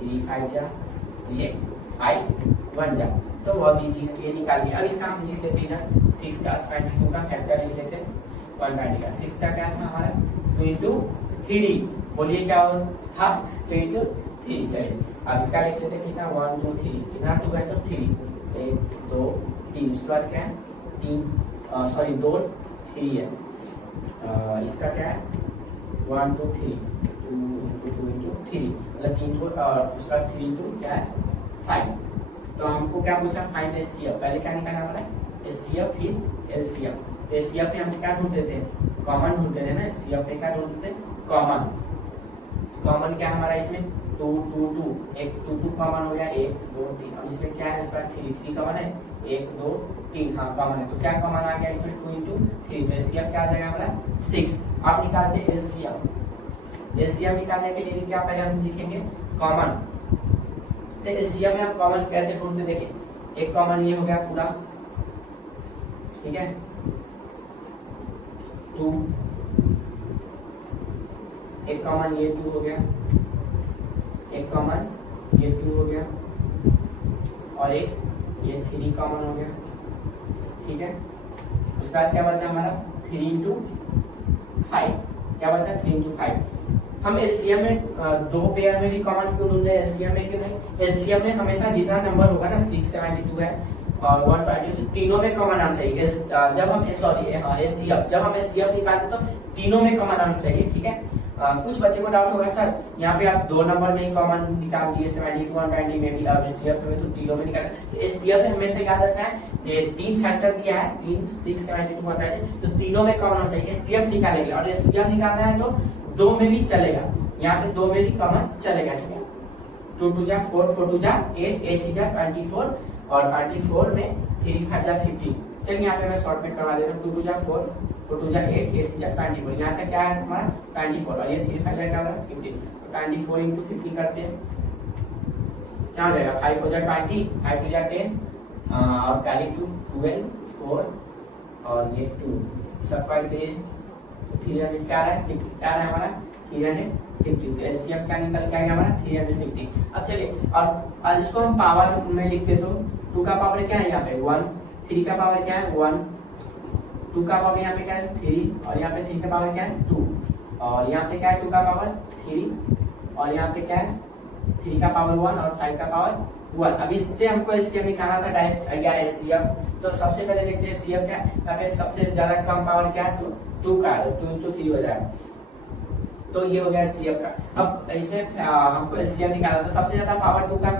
3 5 जा, ये 5 1 जा, तो बहुत इजी है, ये निकाल लिया। अब इसका हम लिख लेते हैं 6 का 72 का फैक्टर लिख लेते हैं 120 का। 6 का क्या था हमारा 2 into 3, बोलिए क्या था 2 into 3। चलिए, अब इसका लिख लेते हैं कितना 1 2 3, कितना 2 है तो 3, 1 2 3, उसके बाद क्या है 2 3 है, इसका क्या है 1 2 3 2 इंटू 3 मतलब 3 को और उसका 3 इंटू क्या है 5। तो हमको क्या पूछा फाइंड एचसीएफ, पहले क्या निकालना पड़ा एचसीएफ फिर एलसीएम। तो एचसीएफ पे हम क्या ढूंढते थे कॉमन ढूंढते थे ना, एचसीएफ पे क्या ढूंढते थे कॉमन। कॉमन क्या हमारा इसमें 2 2 2 एक 2 2 कॉमन हो गया 1 2 3। अब इसमें क्या है इसका 3 3 कॉमन है 1 2 3 हाँ कॉमन है। तो क्या कॉमन आ गया इसमें 2 इंटू 3। तो एचसीएफ क्या आ जाएगा हमारा 6। अब निकालते हैं एलसीएम। एलसीएम निकालने के लिए क्या पहले हम लिखेंगे कॉमन। तो एलसीएम में हम कॉमन कैसे ढूंढते देखिए, एक कॉमन ये हो गया पूरा, ठीक है 2, एक कॉमन ये 2 हो गया, एक कॉमन ये 2 हो गया और एक ये 3 कॉमन हो गया, ठीक है। उसके बाद क्या बचा हमारा 3 इंटू 5, क्या बचा 3 इंटू 5। हम एलसीएम में दो पेयर में भी कॉमन क्यों ढूंढते हैं, एलसीएम में क्यों नहीं। एलसीएम में हमेशा जितना नंबर होगा ना 672 है और 120 तो तीनों में कॉमन आना चाहिए। जब हम एचसीएफ जब हम एचसीएफ निकालते तो तीनों में कॉमन आना चाहिए, ठीक है। कुछ बच्चे को डाउट होगा सर यहाँ पे आप 2 नंबर में ही कॉमन निकाल दिए 72 120 में भी, और एचसीएफ में तो तीनों में निकालना। तो एचसीएफ में हमेशा याद रखना है ये 3 फैक्टर दिया है 3 6 72 120 तो तीनों में कॉमन होना चाहिए। एचसीएफ निकालेंगे और एचसीएफ निकालना है तो 2 में भी चलेगा, यहाँ पे 2 में भी कॉमन चलेगा, ठीक है। 2 2 जा 4 4 2 जा 8 8 जा 24 और 24 में 3 5 जा 15। चलिए यहाँ पे मैं शॉर्ट में करवा देता हूँ 2 2 जा 4 4 2 जा 8 8 जा 24। यहाँ तक क्या है हमारा 24 और ये 3 5 जा क्या होगा 15। तो 24 इंटू 15 करते हैं क्या हो जाएगा 5 हो जाएगा 20 5 2 जा 10 और कैरी 2 12 4 और ये 2 सब करके 300 क्या है 60 क्या है हमारा 360। तो एलसीएम क्या निकल के आएगा हमारा 360। अब चलिए और इसको हम पावर में लिखते तो 2 का पावर क्या है यहाँ पे 1, 3 का पावर क्या है 1, 2 का पावर यहाँ पे क्या है 3 और यहाँ पे 3 का पावर क्या है 2 और यहाँ पे क्या है 2 का पावर 3 और यहाँ पे क्या है 3 का पावर 1 और 5 का पावर 1। अब इससे हमको एचसीएफ निकालना था डायरेक्ट या एचसीएफ। तो सबसे पहले देखते हैं एचसीएफ क्या है, यहाँ पे सबसे ज्यादा कम पावर क्या है तो 2 का है, 2 इंटू 3 हो जाएगा। तो ये हो गया एचसीएफ का। अब इसमें हमको एचसीएफ निकालना था, सबसे ज्यादा पावर 2 का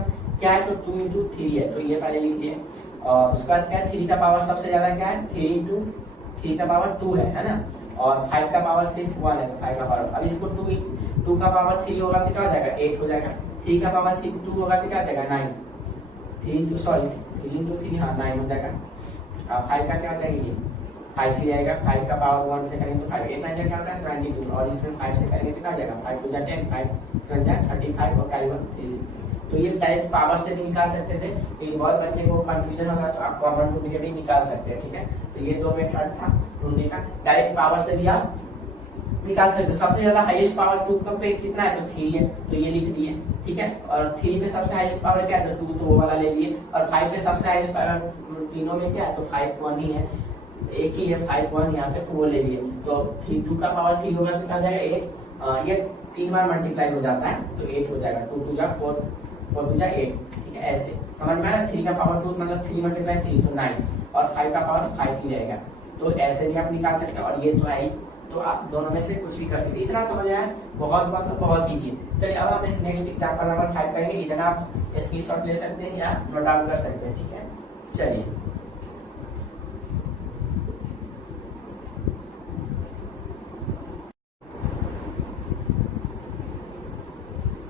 क्या है तो 2 इंटू 3 है, तो ये पहले लिख लिए। और उसका क्या है 3 का पावर सबसे ज्यादा क्या है 3 इंटू 3 का पावर 2 है ना। और 5 का पावर सिर्फ 1 है तो 5 का पावर। अब इसको 2 का पावर 3 होगा तो क्या हो जाएगा 8 हो जाएगा। 3 का पावर 2 होगा तो क्या हो जाएगा 9। 3 इंटू 3 हाँ 9 हो जाएगा। अब 5 का क्या हो जाएगा ये 5 ही जाएगा। 5 का पावर 1 से करेंगे तो 5 8 9 क्या होगा 72 और इसमें 5 से करेंगे तो क्या हो जाएगा 5 2 जा 10 5 7 जा 35 और कैरी 1 3। तो ये डायरेक्ट पावर से भी निकाल सकते थे, लेकिन बहुत बच्चे को कंफ्यूजन होगा तो आप कॉमन ढूंढ के भी निकाल सकते हैं, ठीक है। तो ये 2 मेथड था ढूंढने का, डायरेक्ट पावर से भी आप निकाल सकते हैं। सबसे ज्यादा हाईएस्ट पावर 2 पे कितना है तो 3 है, तो ये लिख दिए, ठीक है। और 3 पे सबसे हाईएस्ट पावर क्या है तो 2 तो वो वाला ले लिए। और 5 पे सबसे हाईएस्ट पावर तीनों में क्या है तो 5 1 ही है, एक ही है 5 1 यहाँ पे तो वो ले लिए। तो 2 का पावर 3 होगा तो क्या हो जाएगा 8, ये 3 बार मल्टीप्लाई हो जाता है तो 8 हो जाएगा। 2 2 जा 4 4 2 जा 8, ठीक है। ऐसे समझ में आया। 3 का पावर 2 मतलब 3 मल्टीप्लाई 3 तो 9 और 5 का पावर 5 ही रहेगा। तो ऐसे भी आप निकाल सकते हैं और ये तो है ही, तो आप दोनों में से कुछ भी कर सकते हैं। इतना समझ आया बहुत मतलब बहुत ईजी। चलिए अब हम नेक्स्ट एग्जांपल नंबर 5 करेंगे। इतना आप स्क्रीनशॉट ले सकते हैं या नोट डाउन कर सकते हैं, ठीक है। चलिए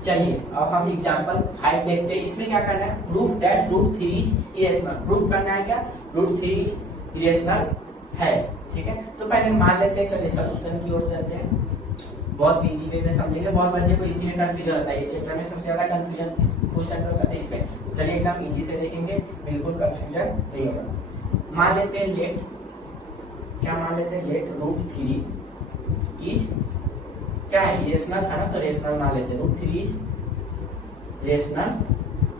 चलिए अब हम एग्जांपल 5 देखते हैं। इसमें क्या करना है proof that root 3 is irrational. Proof करना है क्या रूट 3 इज इरेशनल है, ठीक है। तो पहले मान लेते हैं, चलिए सॉल्यूशन की ओर चलते हैं। बहुत इजी वे में समझेंगे, बहुत बच्चे को इसी में कंफ्यूजन होता है। इस चैप्टर में सबसे ज्यादा कंफ्यूजन किस क्वेश्चन में होता है इसमें। चलिए एकदम इजी से देखेंगे, बिल्कुल कंफ्यूजन नहीं होगा। मान लेते हैं लेट, क्या मान लेते हैं लेट रूट 3 इज क्या है रेशनल था ना, तो रेशनल मान लेते हैं। रूट 3 इज रेशनल,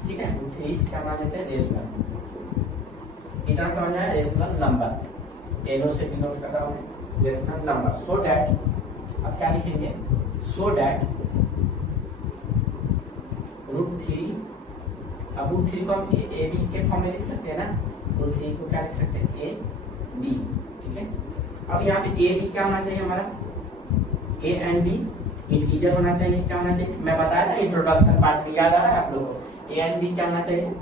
ठीक है। रूट 3 इज क्या मान लेते हैं रेशनल। इतना समझ में आया रेशनल नंबर, एनो से डिनोट कर रहा हूं रेशनल नंबर। सो दैट अब क्या लिखेंगे सो दैट रूट 3, अब रूट 3 को हम ए बी के फॉर्म में लिख सकते हैं ना। रूट 3 को क्या लिख सकते हैं ए बी, ठीक है। अब यहाँ पे ए बी क्या होना चाहिए हमारा, ए एंड बी इंटीजर होना चाहिए। क्या होना चाहिए, मैं बताया था इंट्रोडक्शन पार्ट में, याद आ रहा है आप लोगों को। ए एंड बी क्या होना चाहिए,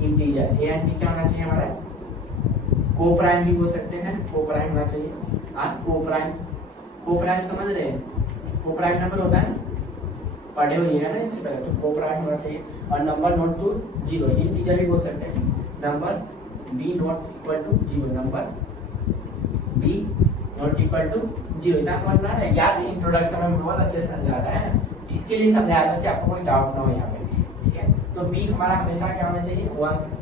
इंटीजर। ए एंड बी क्या होना चाहिए हमारा, को प्राइम भी बोल सकते हैं, को प्राइम होना चाहिए। को प्राइम, को प्राइम समझ रहे हैं, को प्राइम नंबर होता है, पढ़े हुए ना इससे पहले, तो को प्राइम होना चाहिए। और number not to zero, integer भी बोल सकते हैं। Number B not equal to zero, number B not equal to zero. इतना समझ में आ रहा है, याद इंट्रोडक्शन में बहुत अच्छे से समझाता है ना, इसके लिए समझाया था कि आपको कोई डाउट ना हो यहाँ पे, ठीक है। तो बी हमारा हमेशा क्या होना चाहिए,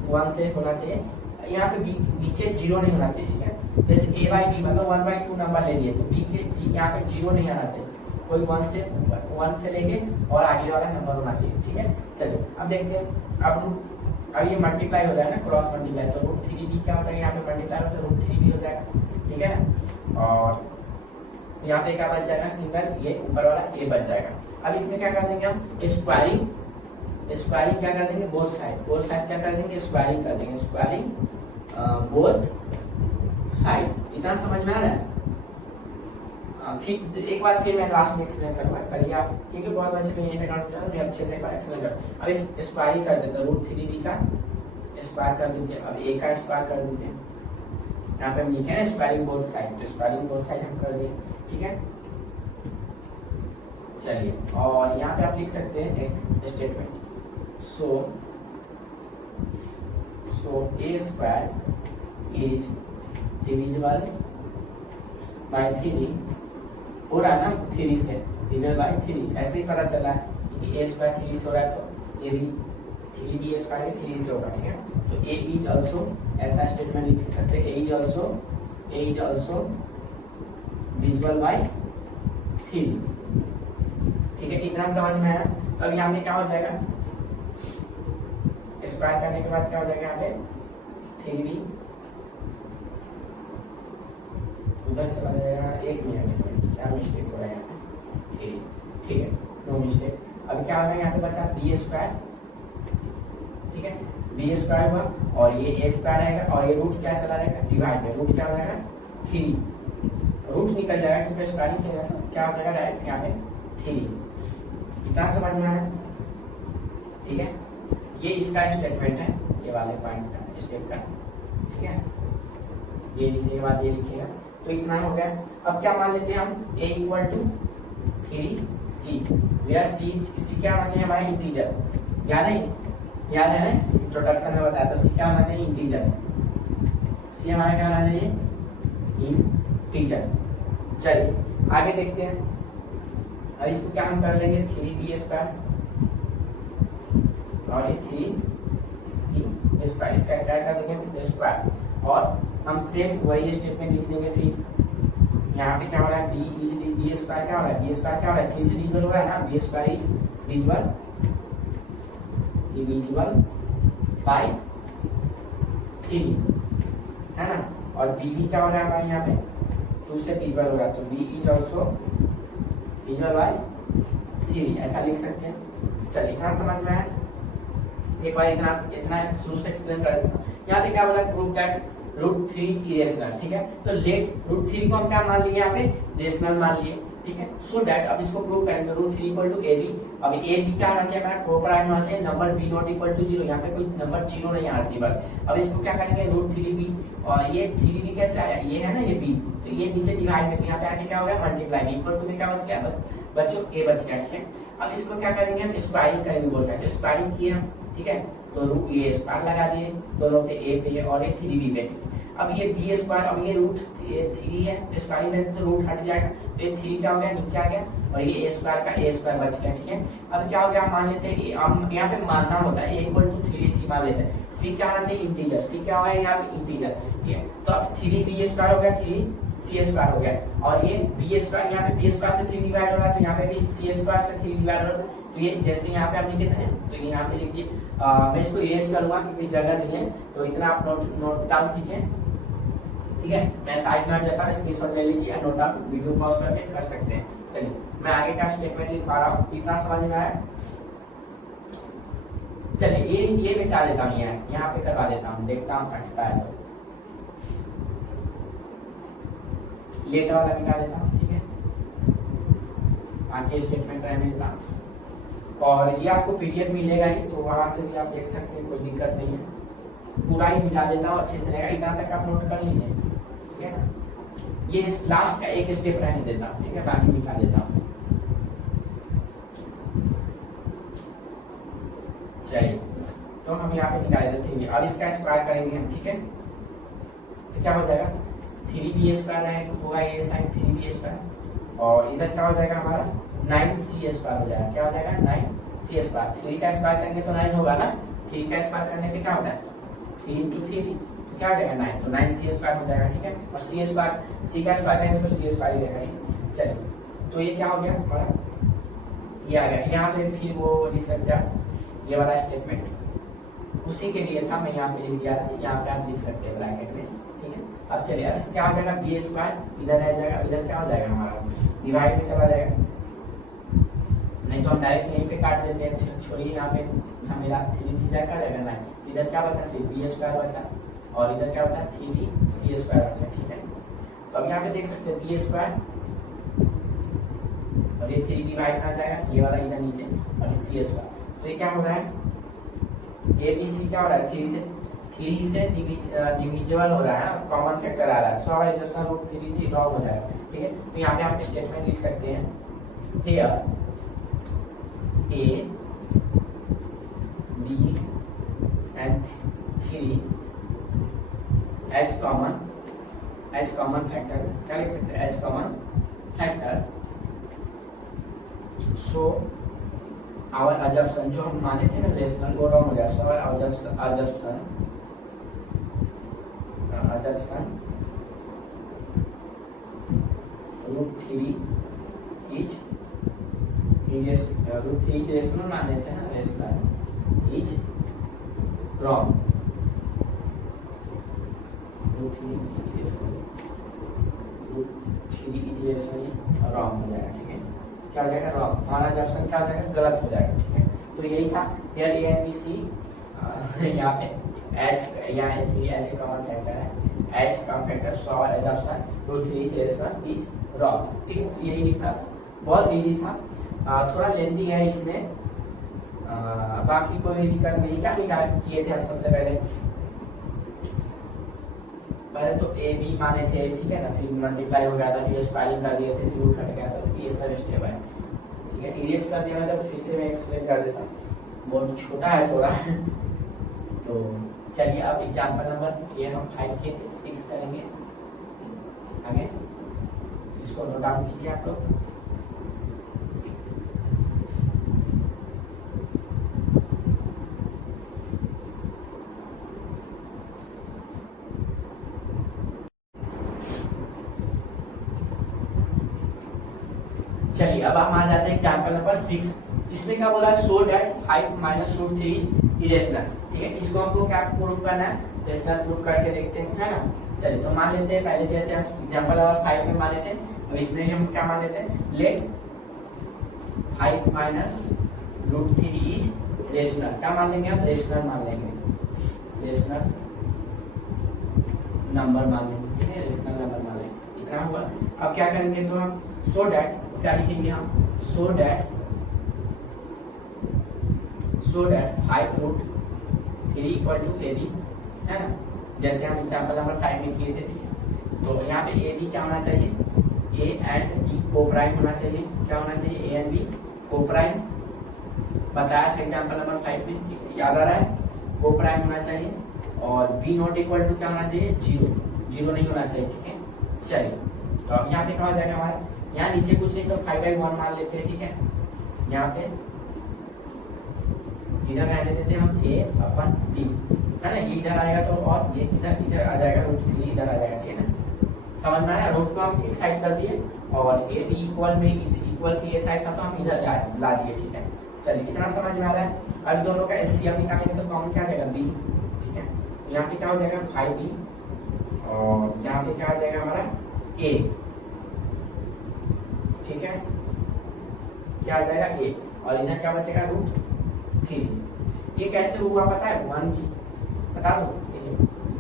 वन से होना चाहिए। यहाँ पे बी नीचे जीरो नहीं होना चाहिए, ठीक है। जैसे ए बाई बी मतलब 1/2 नंबर ले लिए, तो बी के यहाँ पे जीरो नहीं आना चाहिए, कोई वन से लेके और आगे वाला नंबर होना चाहिए, ठीक है। चलिए अब देखते हैं। अब ये मल्टीप्लाई हो जाएगा, क्रॉस मल्टीप्लाई, तो √3b क्या होता है, यहाँ पे मल्टीप्लाई होता है √3b हो जाएगा, ठीक है ना। और यहाँ पे क्या बच जाएगा, सिंगल, ये ऊपर वाला ए बच जाएगा। अब इसमें क्या कर देंगे हम, स्क्वायरिंग क्या कर देंगे, बोथ साइड क्या कर देंगे, स्क्वायरिंग कर देंगे, स्क्वायरिंग बोथ साइड। इतना समझ में आ रहा है। फिर एक बार फिर मैं लास्ट में एक्सप्लेन करूंगा, करिए आप, क्योंकि बहुत अच्छे में ये मैं अच्छे से एक्सप्लेन कर। अब इस स्क्वायरिंग कर देते हैं, √3b का स्क्वायर कर दीजिए, अब a का स्क्वायर कर दीजिए। यहाँ पे हम लिखे हैं स्क्वायरिंग बोथ साइड, तो स्क्वायरिंग बोथ साइड हम कर दिए, ठीक है। चलिए, और यहाँ पे आप लिख सकते हैं एक statement, so a square is divisible by 3, हो रहा है ना 3 से, डिवाइड बाय 3, ऐसे ही पता चला कि a स्क्वायर 3 से हो रहा है, तो ये भी 3b स्क्वायर 3 से होगा, ठीक है। तो a इज आल्सो, ऐसा स्टेटमेंट लिख सकते हैं, a is also divisible by 3, ठीक है। इतना समझ में आया। अब यहाँ पे क्या हो जाएगा, स्क्वायर करने के बाद क्या हो जाएगा, यहाँ पे 3b उधर चला जाएगा, एक मिनट क्या मिस्टेक हो रहा है यहाँ पे, ठीक है, नो मिस्टेक। अभी क्या होगा, यहाँ पे बचा बी स्क्वायर, ठीक है, बी स्क्वायर हुआ, और ये ए स्क्वायर रहेगा, और ये रूट क्या चला जाएगा, डिवाइड में, रूट क्या हो जाएगा 3, रूट निकल जाएगा क्योंकि स्क्वायरिंग किया जाता है, क्या हो जाएगा डायरेक्ट यहाँ पे 3। इतना समझ में आया, ठीक है। ये इसका स्टेटमेंट है, ये वाले पॉइंट का स्टेप का, ठीक है। ये लिखने के बाद ये लिखिएगा, तो इतना हो गया। अब क्या मान लेते हैं हम, a equal to 3c, where c क्या होना चाहिए हमारा, इंटीजर। याद है ना, इंट्रोडक्शन में बताया था, c क्या होना चाहिए, इंटीजर। c हमारा क्या होना चाहिए, इंटीजर। चलिए आगे देखते हैं। अब इसको क्या हम कर लेंगे, 3b स्क्वायर और ये 3c स्क्वायर, इसका क्या कर देंगे स्क्वायर, और हम सेम वही स्टेटमेंट लिख देंगे। फिर यहाँ पे क्या हो रहा है, बी स्क्वायर क्या हो रहा है, बी स्क्वायर क्या हो रहा है, 3 से डिविजिबल हो रहा है ना, B square is divisible by 3, है ना। और बी भी क्या हो रहा है हमारे यहाँ पे 2 से डिविजिबल हो रहा है, तो B is also divisible by 3, ऐसा लिख सकते हैं। चलिए इतना समझ में आया। एक बार इतना शुरू से एक्सप्लेन कर देता हूँ। यहाँ पे क्या बोला, प्रूफ दैट √3 की रेशनल, ठीक है। तो लेट √3 को हम क्या मान लिए, यहाँ पे रेशनल मान लिए, ठीक है। सो दैट अब इसको प्रूव करेंगे, √3 इक्वल टू ab। अब ab क्या होना चाहिए हमारा, को प्राइम होना चाहिए, number b not equal to 0, यहाँ पे कोई नंबर 0 नहीं आना चाहिए बस। अब इसको क्या करेंगे, √3b, और ये 3b कैसे आया, ये है ना ये b, तो ये नीचे डिवाइड में, यहाँ पे आके क्या हो गया, मल्टीप्लाई, इक्वल टू में क्या बच गया बच्चों, a बच गया, ठीक है। अब इसको क्या करेंगे हम, स्क्वायरिंग करेंगे बोथ साइड, स्क्वायरिंग किए हम, ठीक है। तो ये स्क्वायर लगा दिए दोनों पे, a पे और ये 3b पे। अब ये बी स्क्वायर, अब ये √3 है, स्क्वायरिंग में तो रूट हट जाएगा, तो ये 3 क्या हो गया, नीचे आ गया, और ये a स्क्वायर का a स्क्वायर बच गया, ठीक है। अब क्या हो गया, मान लेते हैं हम यहाँ पे मानना होता है a इक्वल टू 3c मान लेते हैं, c क्या आना चाहिए, इंटीजर, c क्या होगा यहाँ पे इंटीजर, ठीक है। तो अब 3b स्क्वायर हो गया, 3c स्क्वायर हो गया, और ये b स्क्वायर, यहाँ पे b स्क्वायर से 3 डिवाइड हो रहा है, तो यहाँ पे भी c स्क्वायर से 3 डिवाइड हो रहा है। तो ये जैसे यहाँ पे आप लिखे थे, तो ये यहाँ पे लिखिए, मैं इसको इरेज करूंगा क्योंकि जगह नहीं है, तो इतना आप नोट डाउन कीजिए, ठीक है। मैं साइड में हट जाता हूँ, स्क्रीनशॉट ले लीजिए, नोट डाउन वीडियो पॉज करके कर सकते हैं। चलिए मैं आगे का स्टेटमेंट लिखा रहा हूँ, इतना समझ में आया। चलिए ये मिटा देता हूँ, यहाँ पे करवा देता हूँ, देखता हूँ कटता है तो। लेट वाला मिटा देता हूँ, ठीक है, बाकी स्टेटमेंट रहने देता हूँ। और ये आपको पीडीएफ मिलेगा ही, तो वहां से भी आप देख सकते हैं, कोई दिक्कत नहीं है। पूरा ही मिटा देता हूँ, अच्छे से रहेगा, इतना तक आप नोट कर लीजिए, ठीक है ना। ये लास्ट का एक स्टेप रहने देता हूँ, ठीक है, बाकी मिटा देता हूँ। चलिए, तो हम यहाँ पे निकाल देते हैं। अब इसका स्क्वायर करेंगे हम, ठीक है, तो क्या हो जाएगा 3b स्क्वायर होगा, ये साइन 3b स्क्वायर, और इधर क्या हो जाएगा हमारा 9c स्क्वायर हो जाएगा। क्या हो जाएगा 9c स्क्वायर। 3 का स्क्वायर करेंगे तो 9 होगा ना, 3 का स्क्वायर करने पे क्या होता है 3 × 3, तो क्या हो जाएगा 9, तो 9c स्क्वायर हो जाएगा, ठीक है। और c स्क्वायर, c का स्क्वायर करेंगे तो c स्क्वायर ही रहेगा, ठीक। चलिए, तो ये क्या हो गया हमारा, ये आ गया। यहाँ पे फिर वो लिख सकते हैं ये वाला स्टेटमेंट उसी के लिए था, मैं यहाँ पे लिख दिया था, यहाँ पे आप लिख सकते हैं ब्रैकेट में, ठीक है। अब चलिए, अब क्या हो जाएगा b स्क्वायर इधर रह जाएगा, इधर क्या हो जाएगा हमारा डिवाइड में चला जाएगा, नहीं तो हम डायरेक्ट यहीं पे काट देते हैं। छोड़िए, यहाँ पे मेरा 3 क्या आ जाएगा 9, इधर क्या बचा सिर्फ b स्क्वायर बचा, और इधर क्या बचा 3c स्क्वायर बचा, ठीक है। तो अब यहाँ पे देख सकते हैं b स्क्वायर और ये 3 डिवाइड आ जाएगा, ये वाला इधर नीचे, और c स्क्वायर। तो ये क्या हो रहा है a b c क्या हो रहा है 3 से डिविजिबल हो रहा है, कॉमन फैक्टर आ रहा है, सो हमारा एग्जांपल रूट 3 रॉन्ग हो जाएगा, ठीक है। तो यहाँ पे आप स्टेटमेंट लिख सकते हैं, here a b and 3 h common factor, क्या लिख सकते हैं h common factor, so our assumption जो हम माने थे ना रेशनल, वो रॉन्ग हो गया। So our assumption root 3 is rational माने थे ना, rational is wrong, root 3 is rational is wrong हो जाएगा, ठीक है। क्या हो जाएगा रॉन्ग, हमारा जंक्शन क्या हो जाएगा गलत हो जाएगा, ठीक है। तो यही था, here a and b c, यहाँ पे h, यहाँ 3 h कॉमन फैक्टर है, h common factor, so our assumption root 3 is rational is wrong, ठीक है। तो यही लिखना था, बहुत इजी था, थोड़ा लेंथी है इसमें, बाकी कोई दिक्कत नहीं। क्या निकाल किए थे हम सबसे पहले तो ए बी माने थे, ठीक है ना, फिर मल्टीप्लाई हो गया था, फिर स्क्वायरिंग कर दिए थे, फिर रूट हट गया था, तो ये सब स्टेप है, ठीक है। इरेज कर दिया मैं, तो फिर से मैं एक्सप्लेन कर देता हूँ, बहुत छोटा है थोड़ा तो चलिए, अब एग्जांपल नंबर ये हम 5 के थे, 6 करेंगे आगे, इसको नोट डाउन कीजिए आप लोग। चलिए, अब हम आ जाते हैं एग्जांपल नंबर 6। इसमें क्या बोला है, so that 5 minus root 3 irrational, ठीक है। इसको हमको क्या प्रूफ करना है, रेशनल प्रूफ करके देखते हैं, है ना। चलिए, तो मान लेते हैं पहले जैसे हम एग्जांपल नंबर 5 में मान लेते हैं, अब इसमें हम क्या मान लेते हैं, let 5 minus root 3 is rational, क्या मान लेंगे हम, रेशनल मान लेंगे, रेशनल नंबर मान लेंगे, ठीक है, रेशनल नंबर मान लेंगे, इतना हुआ। अब क्या करेंगे, तो हम सो दैट क्या लिखेंगे हम, so that 5 root 3 equal to A B, है ना, जैसे हम एग्जांपल नंबर 5 में किए थे, ठीक है। तो यहाँ पे ए बी क्या होना चाहिए, ए एंड बी को प्राइम होना चाहिए, क्या होना चाहिए, ए एंड बी को प्राइम, बताया था एग्जांपल नंबर 5 में, याद आ रहा है, को प्राइम होना चाहिए, और बी नॉट इक्वल टू क्या होना चाहिए, 0 नहीं होना चाहिए, ठीक है। चलिए, तो यहाँ पे क्या हो जाएगा हमारा, यहाँ नीचे कुछ नहीं तो 5/1 मान लेते हैं, ठीक है। यहाँ पे इधर रहने देते हैं हम a अपन b, है ना, ये इधर आएगा तो, और ये इधर आ जाएगा, रूट 3 इधर आ जाएगा, ठीक है ना। समझ में आया, रूट को हम एक साइड कर दिए, और a b इक्वल में इक्वल की ये साइड था तो हम इधर ला दिए, ठीक है। चलिए, इतना समझ में आ रहा है। अब दोनों का एलसीएम निकालेंगे तो कॉमन क्या आ जाएगा b, ठीक है। तो यहाँ पे क्या हो जाएगा 5b, और यहाँ पे क्या आ जाएगा हमारा a, ठीक है, क्या आ जाएगा a, और इधर क्या बचेगा रूट 3। ये कैसे हुआ पता है, 1b, बता दो,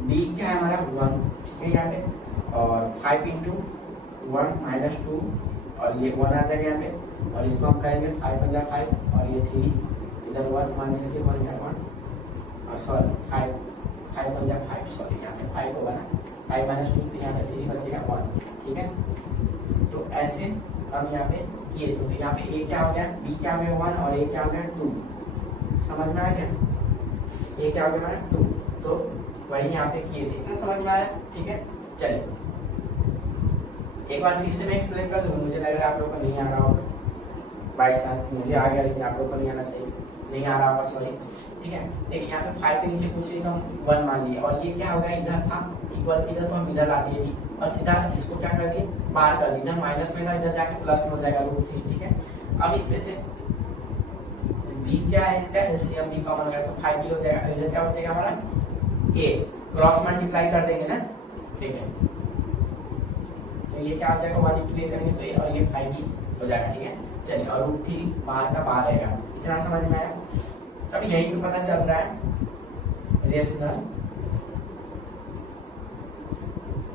b क्या है हमारा 1, ठीक है, यहाँ पे, और 5 इंटू 1 माइनस 2 और ये 1 आ जाएगा यहाँ पे और इसको हम करेंगे 5 बन जाए 5 और ये 3 इधर 1 माइनस ये बन गया 1 और सॉरी 5 बन जाए 5 सॉरी यहाँ पे 5 होगा ना 5 माइनस 2 तो यहाँ पे 3 बचेगा 1 ठीक है। तो ऐसे हम यहाँ पे किए तो यहाँ पे a क्या हो गया b क्या हो गया 1 और a क्या हो गया 2 समझ में आ गया a क्या हो गया 2 तो वही यहाँ पे किए थे इतना समझ में आया ठीक है। चलिए एक बार फिर से मैं एक्सप्लेन कर दूँ मुझे लग रहा है आप लोगों को नहीं आ रहा होगा बाई चांस मुझे आ गया लेकिन आप लोगों को नहीं आना चाहिए नहीं आ रहा होगा सॉरी ठीक है। देखिए यहाँ पे 5 के नीचे पूछ रही तो हम 1 मान लिए और ये क्या होगा इधर था इक्वल इधर तो हम इधर ला दिए भी और सीधा इसको क्या कर दिए पार कर दिए इधर माइनस में था इधर जाके प्लस में हो जाएगा √3 ठीक है। अब इसमें से b क्या है इसका एलसीएम b कॉमन अगर तो 5b हो जाएगा इधर क्या बचेगा हमारा a क्रॉस मल्टीप्लाई कर देंगे ना ठीक है। तो ये क्या हो जाएगा 1 into a करेंगे तो a और ये 5b हो जाएगा ठीक है। चलिए और √3 बाहर का बाहर रहेगा इतना समझ में आया। अब यही तो पता चल रहा है rational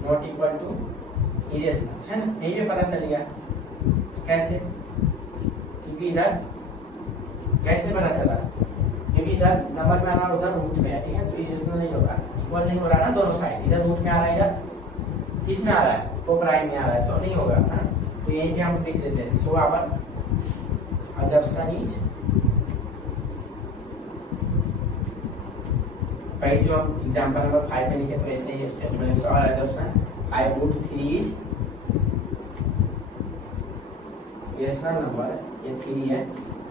not equal to irrational है ना यही पे पता चल गया कैसे क्योंकि इधर कैसे पता चला क्योंकि इधर नंबर में आ रहा उधर रूट में है ठीक है। तो इरेशनल नहीं होगा इक्वल नहीं हो रहा ना दोनों साइड इधर रूट में आ रहा है इधर किस में आ रहा है तो प्राइम में आ रहा है तो नहीं होगा ना। तो यही पे हम लिख देते हैं सो आवर assumption is पहले जो हम एग्जांपल नंबर 5 में लिखे तो ऐसे ही statement so our assumption I√3 is rational number ये 3 है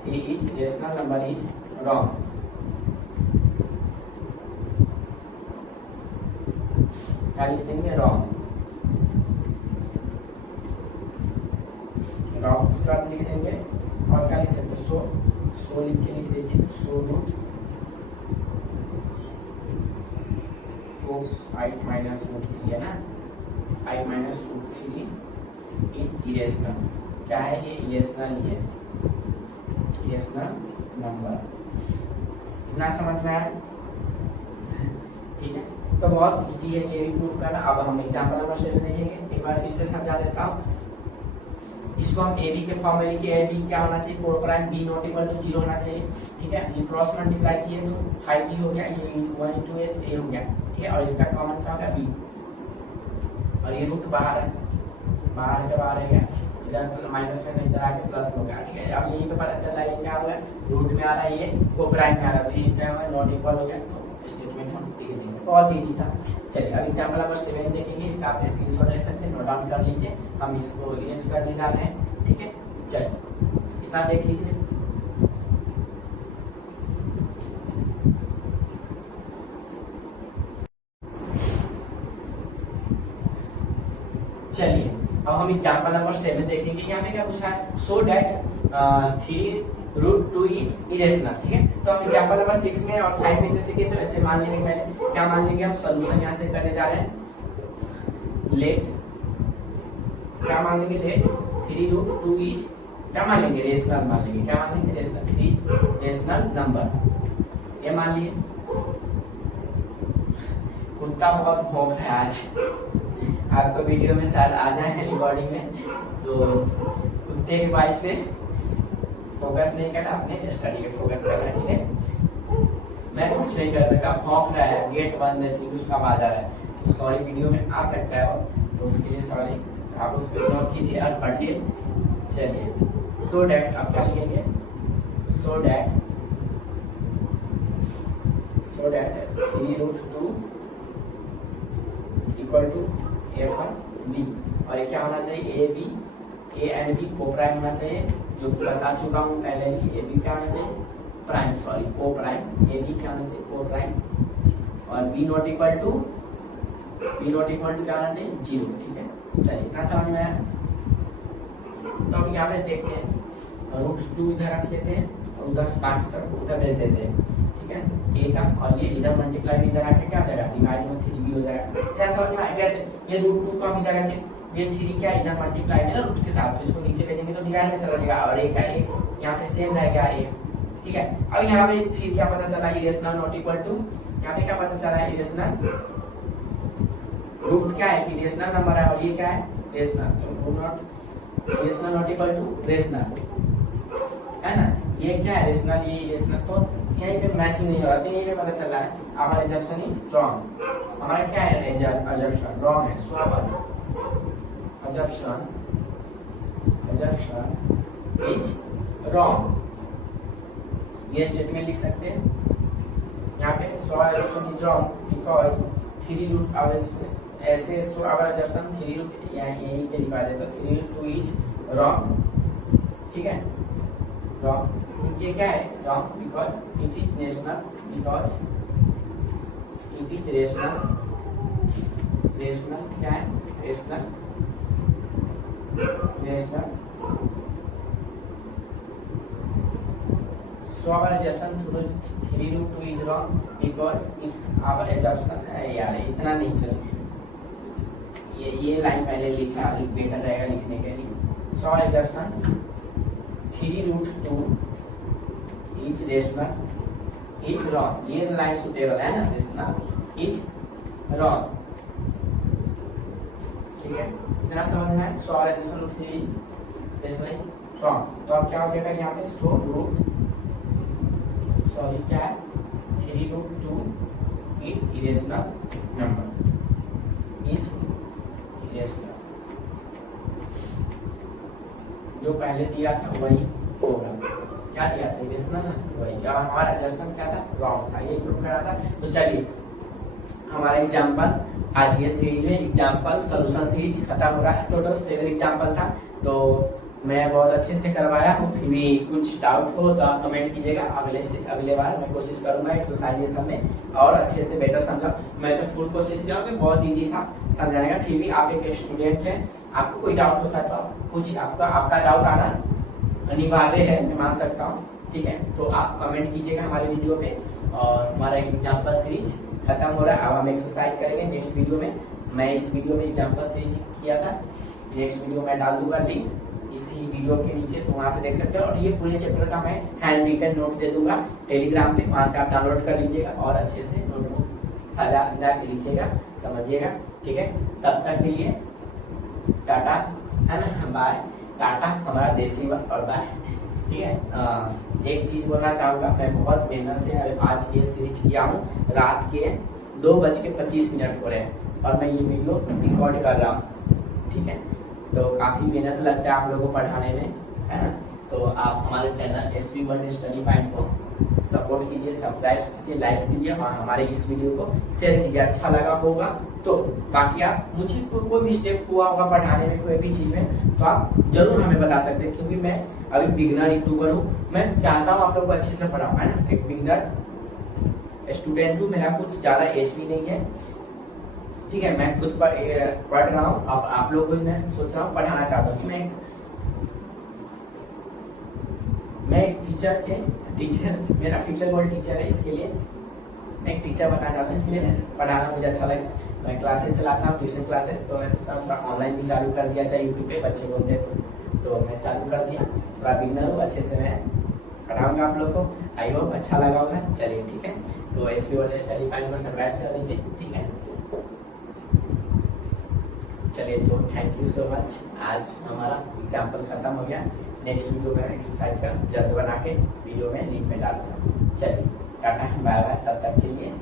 3 is rational number is wrong क्या लिखेंगे wrong उसके बाद लिख देंगे और क्या लिख सकते सो लिख के लिख दीजिए सो 5 माइनस √3 है ना 5 माइनस √3 इज इरेशनल क्या है ये इरेशनल ही है इरेशनल नंबर इतना समझ में आया ठीक है। तो बहुत इजी है ये भी प्रूफ करना। अब हम एग्जांपल नंबर 7 देखेंगे एक बार फिर से समझा देता हूँ। इसको हम ए बी के फॉर्म में लिखिए ए बी क्या होना चाहिए 4 prime B not equal to 0 होना चाहिए ठीक है। ये क्रॉस मल्टीप्लाई किए तो 5b हो गया ये 1 into a तो a हो गया ठीक है। और इसका कॉमन क्या होगा b और ये रूट बाहर है बाहर के बाहर है इधर माइनस में इधर आके प्लस हो गया ठीक है। अब यही पे पता चल रहा है क्या हुआ रूट में आ रहा है ये को प्राइम में आ रहा है तो ये क्या हुआ नॉट इक्वल हो गया तो स्टेटमेंट हम लिख देंगे बहुत इजी था। चलिए अब एग्जांपल नंबर 7 देखेंगे इसका आप स्क्रीनशॉट ले सकते हैं नोट डाउन कर लीजिए हम इसको इरेज करने जा रहे हैं ठीक है। चलिए इतना देख लीजिए चलिए अब हम एग्जांपल नंबर 7 देखेंगे यहाँ पे क्या पूछा है सो दैट 3√2 इज इरेशनल ठीक है। तो हम एग्जांपल नंबर 6 में और 5 में जैसे कि तो ऐसे मान लेंगे पहले क्या मान लेंगे हम सॉल्यूशन यहाँ से करने जा रहे हैं लेट क्या मान लेंगे लेट 3√2 इज क्या मान लेंगे रेशनल मान लेंगे क्या मान लेंगे रेशनल 3 रेशनल नंबर ये मान लिए कुत्ता बहुत भौंक है आज आपको वीडियो में शायद आ जाए रिकॉर्डिंग में तो कुत्ते के वॉइस पे फोकस नहीं करना अपने स्टडी पे फोकस करना ठीक है। मैं कुछ नहीं कर सकता भौंक रहा है गेट बंद है फिर उसका आवाज आ रहा है तो सॉरी वीडियो में आ सकता है और तो उसके लिए सॉरी आप उसको इग्नोर कीजिए और पढ़िए। चलिए सो डैट आप क्या लिखेंगे so that 3√2 equal to a/b और ये क्या होना चाहिए a एंड b को प्राइम होना चाहिए जो कि बता चुका हूँ पहले ही a b क्या होना चाहिए प्राइम सॉरी को प्राइम a b क्या होना चाहिए को प्राइम और b नॉट इक्वल टू क्या होना चाहिए 0 ठीक है। चलिए इतना समझ में आया। तो अब यहाँ पे देखते हैं √2 इधर रख लेते हैं और उधर बाकी सब उधर भेज देते हैं ठीक है a का और ये इधर मल्टीप्लाई भी इधर आके क्या हो जाएगा डिवाइड में 3b हो जाएगा। क्या समझ में आया कैसे ये √2 को हम इधर रखें ये 3 क्या इधर मल्टीप्लाई है ना रूट के साथ तो इसको नीचे भेजेंगे तो डिवाइड में चला जाएगा और a का a यहाँ पे सेम रह गया a ठीक है। अब यहाँ पे फिर क्या पता चला इरेशनल नॉट इक्वल टू यहाँ पे क्या पता चला इरेशनल रूट क्या है कि इरेशनल नंबर है और ये क्या है रेशनल, तो do not rational not equal to rational, है ना। ये क्या है, रेशनल, ये रेशनल, तो यहीं पे मैचिंग नहीं हो रहा, तो यहीं पे पता चल रहा है हमारा एजम्पशन इज रॉन्ग। हमारा क्या है, एजम्पशन रॉन्ग है, सो हमारा एजम्पशन इज रॉन्ग। ये स्टेटमेंट लिख सकते हैं यहाँ पे, so our assumption is wrong because 3 root our ऐसे, सो आवर एजम्पशन 3 रूट यहीं पे लिखा देता, 3 रूट 2 इज रॉन्ग, ठीक है, रॉन्ग। ये क्या है, wrong because it is rational, because it is rational, rational क्या है, rational, rational, so our assumption through 3 root 2 is wrong because it's our assumption है यार, इतना नहीं चल, ये लाइन पहले लिखा बेटर रहेगा लिखने के लिए। so our assumption 3 root 2 is rational is wrong, ये लाइन सुटेबल है ना, rational is wrong, ठीक है, इतना समझना है। so our assumption 3 is rational is wrong, तो अब क्या हो जाएगा यहाँ पे, so root सॉरी क्या है, 3 root 2 is irrational number, is irrational, जो पहले दिया था वही होगा, क्या दिया था, इरेशनल वही, अब हमारा एजम्पशन क्या था, रॉन्ग था, ये प्रूव करा था। तो चलिए हमारा एग्जांपल आज ये सीरीज में एग्जांपल सॉल्यूशन सीरीज खत्म हो रहा है, टोटल 7 एग्जांपल था, तो मैं बहुत अच्छे से करवाया हूँ, फिर भी कुछ डाउट हो तो आप कमेंट कीजिएगा, अगले बार मैं कोशिश करूंगा एक्सरसाइजेशन में और अच्छे से बेटर समझा। मैं तो फुल कोशिश किया कि बहुत इजी था समझाने का, फिर भी आप एक स्टूडेंट हैं, आपको कोई डाउट होता है तो आप पूछिए, आपका डाउट आना अनिवार्य है, मैं मान सकता हूँ, ठीक है, तो आप कमेंट कीजिएगा हमारे वीडियो पे। और हमारा एग्जाम्पल सीरीज खत्म हो रहा है, अब हम एक्सरसाइज करेंगे नेक्स्ट वीडियो में। मैं इस वीडियो में एग्जाम्पल सीरीज किया था, नेक्स्ट वीडियो में डाल दूंगा लिंक इसी वीडियो के नीचे, तो वहां से देख सकते हो, और ये पूरे चैप्टर का मैं हैंड रिटन नोट दे दूंगा टेलीग्राम पे, वहां से आप डाउनलोड कर लीजिएगा और अच्छे से नोटबुक सजा के लिखिएगा, समझिएगा, ठीक है। तब तक के लिए टाटा, है ना, बाय, टाटा हमारा देसी और बाय, ठीक है। एक चीज बोलना चाहूंगा, मैं बहुत मेहनत से आज ये सीरीज किया हूँ, रात के 2:25 हो रहे हैं और मैं ये वीडियो रिकॉर्ड कर रहा हूँ, ठीक है, तो काफी मेहनत लगता है आप लोगों को पढ़ाने में, है ना। तो आप हमारे channel SP world study find को सपोर्ट कीजिए, सब्सक्राइब कीजिए, लाइक कीजिए और हमारे इस वीडियो को शेयर कीजिए, अच्छा लगा होगा तो। बाकी आप मुझे कोई मिस्टेक हुआ होगा पढ़ाने में, कोई भी चीज में, तो आप जरूर हमें बता सकते हैं, क्योंकि मैं अभी बिगनर यूट्यूबर हूँ, मैं चाहता हूँ आप लोग को अच्छे से पढ़ाऊँ, है ना। एक बिगनर स्टूडेंट हूँ, मेरा कुछ ज्यादा एज भी नहीं है, ठीक है, मैं खुद पढ़ रहा हूँ, अब आप लोग को मैं सोच रहा हूँ पढ़ाना चाहता हूँ कि मैं टीचर मेरा फ्यूचर गोल टीचर है, इसके लिए मैं एक टीचर बनना चाहता हूँ, इसके लिए पढ़ाना मुझे अच्छा लगता है। मैं क्लासेस चलाता हूँ, ट्यूशन क्लासेस, तो मैं सोचा थोड़ा ऑनलाइन भी चालू कर दिया, चाहे यूट्यूब पे बच्चे बोलते तो मैं चालू कर दिया, थोड़ा बिगनर हूँ, अच्छे से मैं पढ़ाऊंगा आप लोग को, आई होप अच्छा लगा होगा। चलिए ठीक है, तो SP वर्ल्ड स्टडी फाइंड को सब्सक्राइब कर दीजिए, ठीक है। चलिए तो थैंक यू सो मच, आज हमारा एग्जाम्पल खत्म हो गया, नेक्स्ट वीडियो में एक्सरसाइज का जल्द बना के इस वीडियो में लिंक में डालूंगा। चलिए टाटा बाय बाय, तब तक के लिए